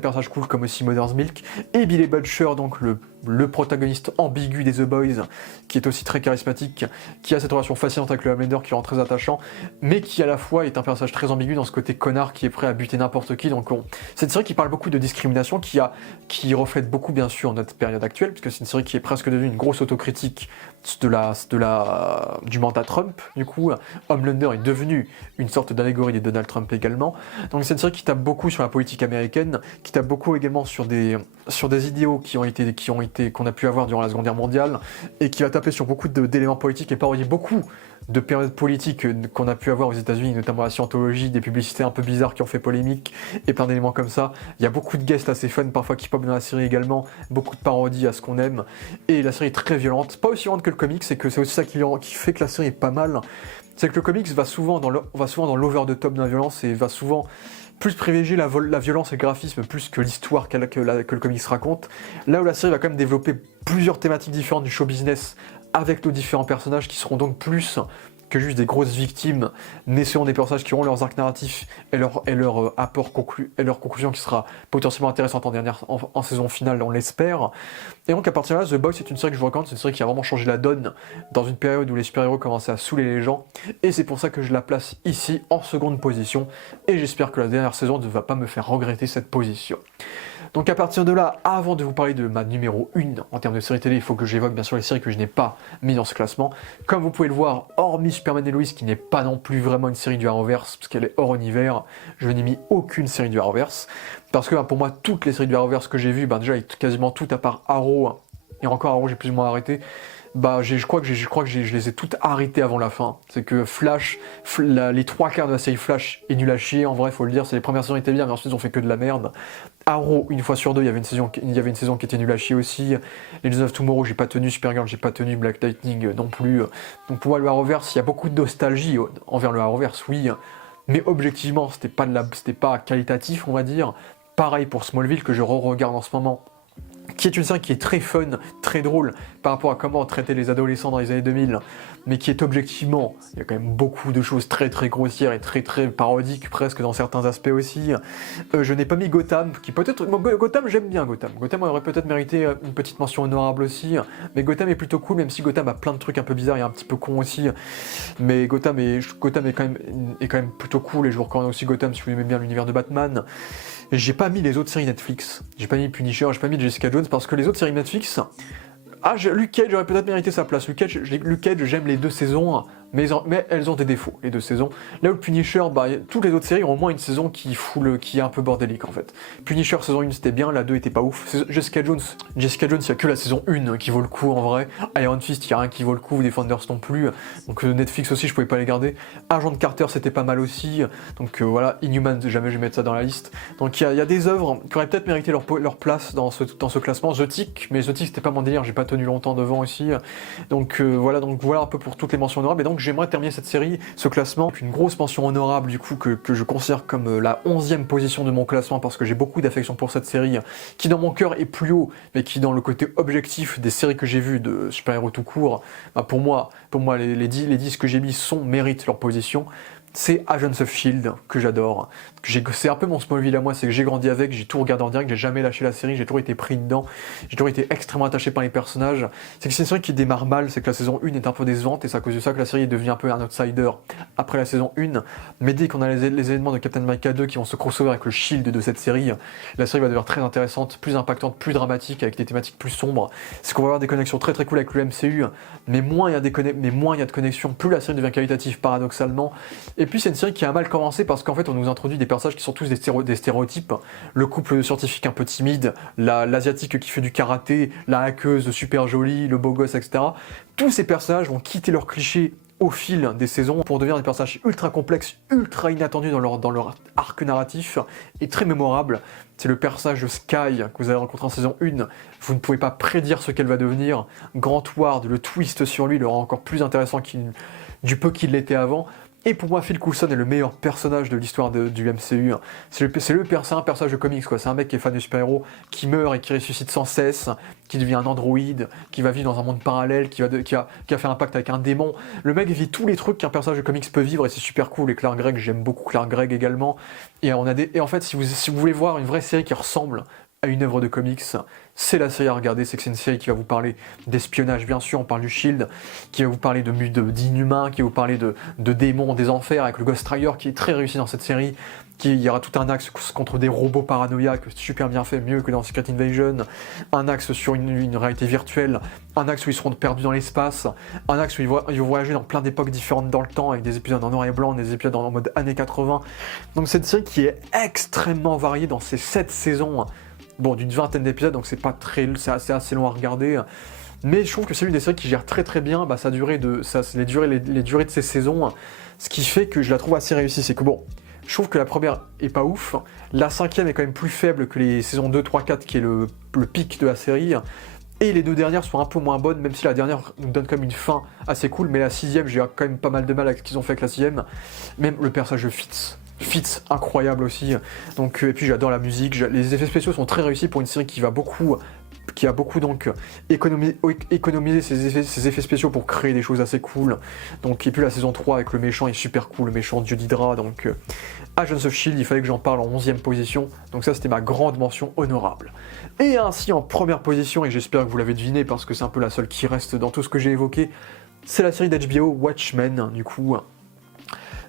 personnages cool comme aussi Mother's Milk et Billy Butcher, donc le protagoniste ambigu des The Boys, qui est aussi très charismatique, qui a cette relation fascinante avec le Homelander qui le rend très attachant, mais qui à la fois est un personnage très ambigu dans ce côté connard qui est prêt à buter n'importe qui. Donc c'est une série qui parle beaucoup de discrimination, qui reflète beaucoup bien sûr notre période actuelle, puisque c'est une série qui est presque devenue une grosse autocritique du mandat Trump. Du coup, Homelander est devenu une sorte d'allégorie de Donald Trump également. Donc c'est une série qui tape beaucoup sur la politique américaine, qui tape beaucoup également sur des idéaux qu'on a pu avoir durant la Seconde Guerre mondiale, et qui va taper sur beaucoup d'éléments politiques et parodier beaucoup de périodes politiques qu'on a pu avoir aux États-Unis, notamment la scientologie, des publicités un peu bizarres qui ont fait polémique, et plein d'éléments comme ça. Il y a beaucoup de guests assez fun parfois qui pop dans la série également, beaucoup de parodies à ce qu'on aime, et la série est très violente, pas aussi violente que le comics, c'est que c'est aussi ça qui fait que la série est pas mal, c'est que le comics va souvent dans l'over the top de la violence, et va souvent plus privilégier la violence et le graphisme plus que l'histoire que le comics raconte. Là où la série va quand même développer plusieurs thématiques différentes du show business avec nos différents personnages qui seront donc plus que juste des grosses victimes, mais seront des personnages qui auront leurs arcs narratifs et leur apport et leur conclusion qui sera potentiellement intéressante en saison finale, on l'espère. Et donc à partir de là, The Boys c'est une série que je vous recommande, c'est une série qui a vraiment changé la donne dans une période où les super-héros commençaient à saouler les gens, et c'est pour ça que je la place ici en seconde position, et j'espère que la dernière saison ne va pas me faire regretter cette position. Donc à partir de là, avant de vous parler de ma numéro 1 en termes de série télé, il faut que j'évoque bien sûr les séries que je n'ai pas mis dans ce classement. Comme vous pouvez le voir, hormis Superman et Lois, qui n'est pas non plus vraiment une série du Arrowverse, parce qu'elle est hors univers, je n'ai mis aucune série du Arrowverse. Parce que pour moi, toutes les séries du Arrowverse que j'ai vues, déjà quasiment toutes à part Arrow, et encore Arrow j'ai plus ou moins arrêté, je crois que je les ai toutes arrêtées avant la fin. C'est que Flash, les 3/4 de la série Flash est nul à chier, en vrai faut le dire, c'est les premières saisons étaient bien, mais ensuite ils ont fait que de la merde. Arrow, une fois sur deux, il y avait une saison qui était nulle à chier aussi. Legends of Tomorrow, j'ai pas tenu, Supergirl, j'ai pas tenu, Black Lightning non plus. Donc pour moi le Arrowverse, il y a beaucoup de nostalgie envers le Arrowverse, oui, mais objectivement c'était pas qualitatif on va dire. Pareil pour Smallville que je re-regarde en ce moment, qui est une série qui est très fun, très drôle par rapport à comment traiter les adolescents dans les années 2000, mais qui est objectivement, il y a quand même beaucoup de choses très très grossières et très très parodiques presque dans certains aspects aussi. Je n'ai pas mis Gotham, qui peut-être... Gotham, j'aime bien Gotham. Gotham aurait peut-être mérité une petite mention honorable aussi, mais Gotham est plutôt cool, même si Gotham a plein de trucs un peu bizarres et un petit peu cons aussi, mais Gotham est quand même plutôt cool, et je vous recommande aussi Gotham si vous aimez bien l'univers de Batman. J'ai pas mis les autres séries Netflix, j'ai pas mis Punisher, j'ai pas mis Jessica Jones, parce que les autres séries Netflix... Luke Cage aurait peut-être mérité sa place. Luke Cage, j'aime les deux saisons, mais elles ont des défauts, les deux saisons. Là où Punisher, toutes les autres séries ont au moins une saison qui est un peu bordélique en fait. Punisher saison 1 c'était bien, la 2 était pas ouf. Jessica Jones, il y a que la saison 1 qui vaut le coup en vrai. Iron Fist, il y a rien qui vaut le coup, Defenders non plus. Donc Netflix aussi, je pouvais pas les garder. Agent de Carter, c'était pas mal aussi. Donc voilà, Inhuman, jamais je vais mettre ça dans la liste. Donc il y a des œuvres qui auraient peut-être mérité leur place dans ce classement. The Tick, mais The Tick c'était pas mon délire, j'ai pas tenu longtemps devant aussi. Donc voilà un peu pour toutes les mentions honorables. Et donc j'aimerais terminer cette série, ce classement, avec une grosse mention honorable du coup que je considère comme la 11e position de mon classement parce que j'ai beaucoup d'affection pour cette série, qui dans mon cœur est plus haut, mais qui dans le côté objectif des séries que j'ai vues de super-héros tout court, bah pour moi les 10 que j'ai mis méritent leur position. C'est Agents of Shield que j'adore. C'est un peu mon Smallville à moi, c'est que j'ai grandi avec, j'ai tout regardé en direct, j'ai jamais lâché la série, j'ai toujours été pris dedans, j'ai toujours été extrêmément attaché par les personnages. C'est que c'est une série qui démarre mal, c'est que la saison 1 est un peu décevante et c'est à cause de ça que la série est devenue un peu un outsider après la saison 1. Mais dès qu'on a les événements de Captain America 2 qui vont se crossover avec le Shield de cette série, la série va devenir très intéressante, plus impactante, plus dramatique, avec des thématiques plus sombres. C'est qu'on va avoir des connexions très très cool avec le MCU, mais moins il y a de connexions, plus la série devient qualitative paradoxalement. Et puis c'est une série qui a mal commencé parce qu'en fait on nous introduit des personnages qui sont tous des stéréotypes. Le couple scientifique un peu timide, l'asiatique qui fait du karaté, la hackeuse super jolie, le beau gosse, etc. Tous ces personnages vont quitter leurs clichés au fil des saisons pour devenir des personnages ultra complexes, ultra inattendus dans leur arc narratif et très mémorables. C'est le personnage de Sky que vous avez rencontré en saison 1. Vous ne pouvez pas prédire ce qu'elle va devenir. Grant Ward, le twist sur lui le rend encore plus intéressant du peu qu'il l'était avant. Et pour moi, Phil Coulson est le meilleur personnage de l'histoire du MCU. C'est un personnage de comics, quoi. C'est un mec qui est fan de super-héros, qui meurt et qui ressuscite sans cesse, qui devient un androïde, qui va vivre dans un monde parallèle, qui a fait un pacte avec un démon. Le mec vit tous les trucs qu'un personnage de comics peut vivre et c'est super cool. Et Clark Gregg, j'aime beaucoup Clark Gregg également. Et en fait, si vous voulez voir une vraie série qui ressemble à une œuvre de comics, c'est la série à regarder. C'est que c'est une série qui va vous parler d'espionnage, bien sûr, on parle du Shield, qui va vous parler d'inhumains, qui va vous parler de démons des enfers, avec le Ghost Rider qui est très réussi dans cette série. Il y aura tout un axe contre des robots paranoïaques, super bien fait, mieux que dans Secret Invasion, un axe sur une réalité virtuelle, un axe où ils seront perdus dans l'espace, un axe où ils vont voyager dans plein d'époques différentes dans le temps, avec des épisodes en noir et blanc, des épisodes en mode années 80. Donc c'est une série qui est extrêmement variée dans ces 7 saisons, bon, d'une vingtaine d'épisodes, donc c'est assez long à regarder. Mais je trouve que c'est une des séries qui gère très très bien les durées de ces saisons, ce qui fait que je la trouve assez réussie. C'est que bon, je trouve que la première est pas ouf, la 5e est quand même plus faible que les saisons 2, 3, 4 qui est le pic de la série, et les 2 dernières sont un peu moins bonnes, même si la dernière nous donne quand même une fin assez cool, mais la 6e, j'ai quand même pas mal de mal avec ce qu'ils ont fait avec la 6e, même le personnage de Fitz, incroyable aussi. Donc, et puis j'adore la musique, les effets spéciaux sont très réussis pour une série qui a beaucoup donc économisé ses effets spéciaux pour créer des choses assez cool. Donc, et puis la saison 3 avec le méchant est super cool, le méchant Dieu d'Hydra. Donc Agents of Shield, il fallait que j'en parle en 11e position. Donc ça c'était ma grande mention honorable. Et ainsi en première position, et j'espère que vous l'avez deviné parce que c'est un peu la seule qui reste dans tout ce que j'ai évoqué, c'est la série d'HBO Watchmen, du coup.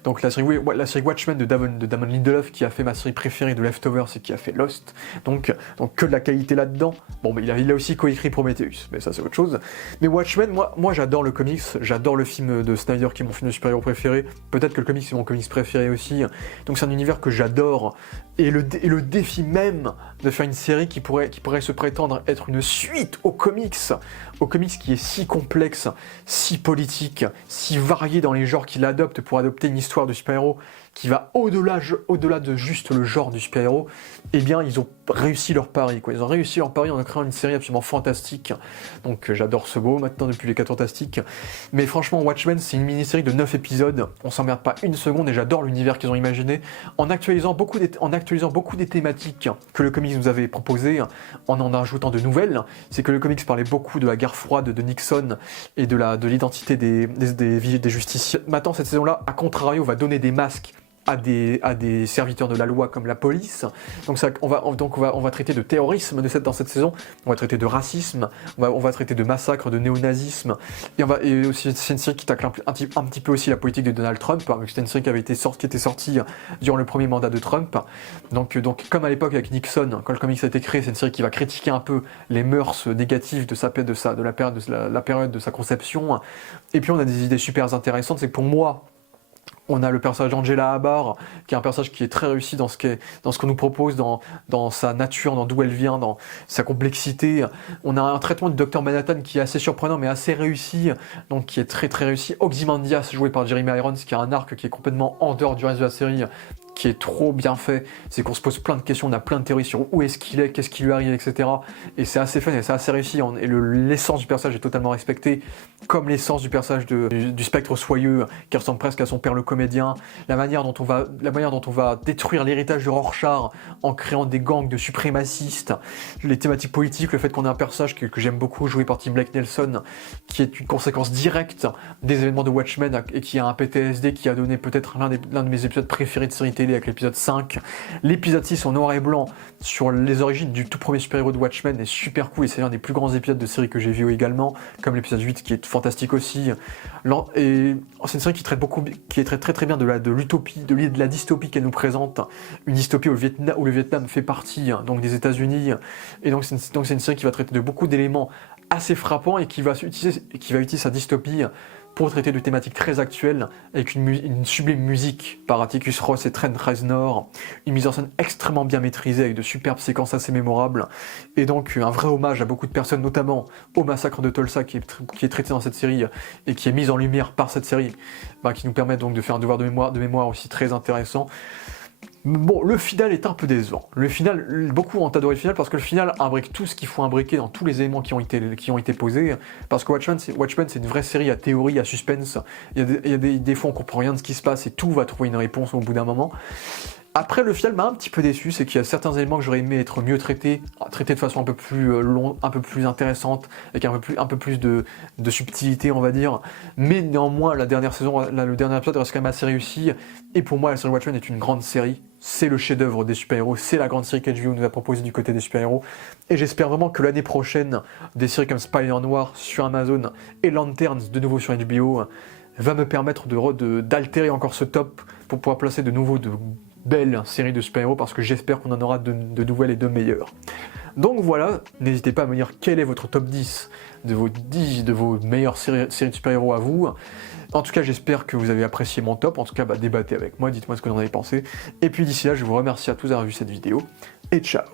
Donc la série Watchmen de Damon Lindelof qui a fait ma série préférée de Leftovers et qui a fait Lost. Donc que de la qualité là-dedans. Bon, mais il a aussi coécrit Prometheus, mais ça c'est autre chose. Mais Watchmen, moi j'adore le comics, j'adore le film de Snyder qui est mon film de super-héros préféré. Peut-être que le comics c'est mon comics préféré aussi. Donc c'est un univers que j'adore. Et le défi même de faire une série qui pourrait se prétendre être une suite aux comics qui est si complexe, si politique, si varié dans les genres qu'il adopte pour adopter une histoire de super-héros qui va au-delà de juste le genre du super-héros, eh bien ils ont réussi leur pari, quoi. Ils ont réussi leur pari en créant une série absolument fantastique. Donc j'adore ce beau maintenant depuis les 4 Fantastiques. Mais franchement, Watchmen, c'est une mini-série de 9 épisodes, on s'emmerde pas une seconde et j'adore l'univers qu'ils ont imaginé, en actualisant beaucoup des thématiques que le comics nous avait proposées, en ajoutant de nouvelles. C'est que le comics parlait beaucoup de la guerre froide de Nixon et de l'identité des justiciers. Maintenant, cette saison-là, à contrario, va donner des masques à des serviteurs de la loi comme la police. Donc on va traiter de terrorisme dans cette saison, on va traiter de racisme, on va traiter de massacre, de néonazisme, et aussi c'est une série qui tacle un petit peu aussi la politique de Donald Trump, hein, c'était une série qui était sortie durant le premier mandat de Trump. Donc comme à l'époque avec Nixon, quand le comics a été créé, c'est une série qui va critiquer un peu les mœurs négatives de la période de sa conception. Et puis on a des idées super intéressantes, c'est que pour moi, on a le personnage d'Angela Abar, qui est un personnage qui est très réussi dans ce qu'on nous propose, dans sa nature, dans d'où elle vient, dans sa complexité. On a un traitement de Dr Manhattan qui est assez surprenant, mais assez réussi, donc qui est très très réussi. Ozymandias, joué par Jeremy Irons, qui a un arc qui est complètement en dehors du reste de la série, qui est trop bien fait, c'est qu'on se pose plein de questions, on a plein de théories sur où est-ce qu'il est, qu'est-ce qui lui arrive, etc. Et c'est assez fun et c'est assez réussi, et l'essence du personnage est totalement respectée, comme l'essence du personnage du Spectre soyeux, qui ressemble presque à son père le comédien, la manière dont on va détruire l'héritage de Rorschach en créant des gangs de suprémacistes, les thématiques politiques, le fait qu'on ait un personnage que j'aime beaucoup, joué par Tim Blake Nelson, qui est une conséquence directe des événements de Watchmen et qui a un PTSD qui a donné peut-être l'un de mes épisodes préférés de série télé avec l'épisode 5. L'épisode 6 en noir et blanc sur les origines du tout premier super-héros de Watchmen est super cool et c'est l'un des plus grands épisodes de série que j'ai vu également, comme l'épisode 8 qui est fantastique aussi. Et c'est une série qui traite très très bien de l'utopie, de la dystopie qu'elle nous présente, une dystopie où le Vietnam fait partie donc des États-Unis, et donc c'est une série qui va traiter de beaucoup d'éléments assez frappants et qui va utiliser sa dystopie pour traiter de thématiques très actuelles, avec une sublime musique par Atticus Ross et Trent Reznor, une mise en scène extrêmement bien maîtrisée avec de superbes séquences assez mémorables, et donc un vrai hommage à beaucoup de personnes, notamment au massacre de Tulsa qui est traité dans cette série et qui est mise en lumière par cette série, qui nous permet donc de faire un devoir de mémoire aussi très intéressant. Bon, le final est un peu décevant. Le final, beaucoup ont adoré le final parce que le final imbrique tout ce qu'il faut imbriquer dans tous les éléments qui ont été posés. Parce que Watchmen, c'est une vraie série à théorie, à suspense. Il y a des fois on comprend rien de ce qui se passe et tout va trouver une réponse au bout d'un moment. Après, le final m'a un petit peu déçu, c'est qu'il y a certains éléments que j'aurais aimé être mieux traités de façon un peu plus un peu plus intéressante, avec un peu plus de subtilité, on va dire. Mais néanmoins, le dernier épisode reste quand même assez réussi. Et pour moi, la série Watchmen est une grande série. C'est le chef-d'œuvre des super-héros, c'est la grande série qu'HBO nous a proposée du côté des super-héros. Et j'espère vraiment que l'année prochaine, des séries comme Spider-Noir sur Amazon et Lanterns de nouveau sur HBO va me permettre d'altérer encore ce top pour pouvoir placer de nouveau de belle série de super-héros parce que j'espère qu'on en aura de nouvelles et de meilleures. Donc voilà, n'hésitez pas à me dire quel est votre top 10 de vos meilleures séries de super-héros à vous. En tout cas, j'espère que vous avez apprécié mon top. En tout cas, débattez avec moi, dites-moi ce que vous en avez pensé. Et puis d'ici là, je vous remercie à tous d'avoir vu cette vidéo et ciao.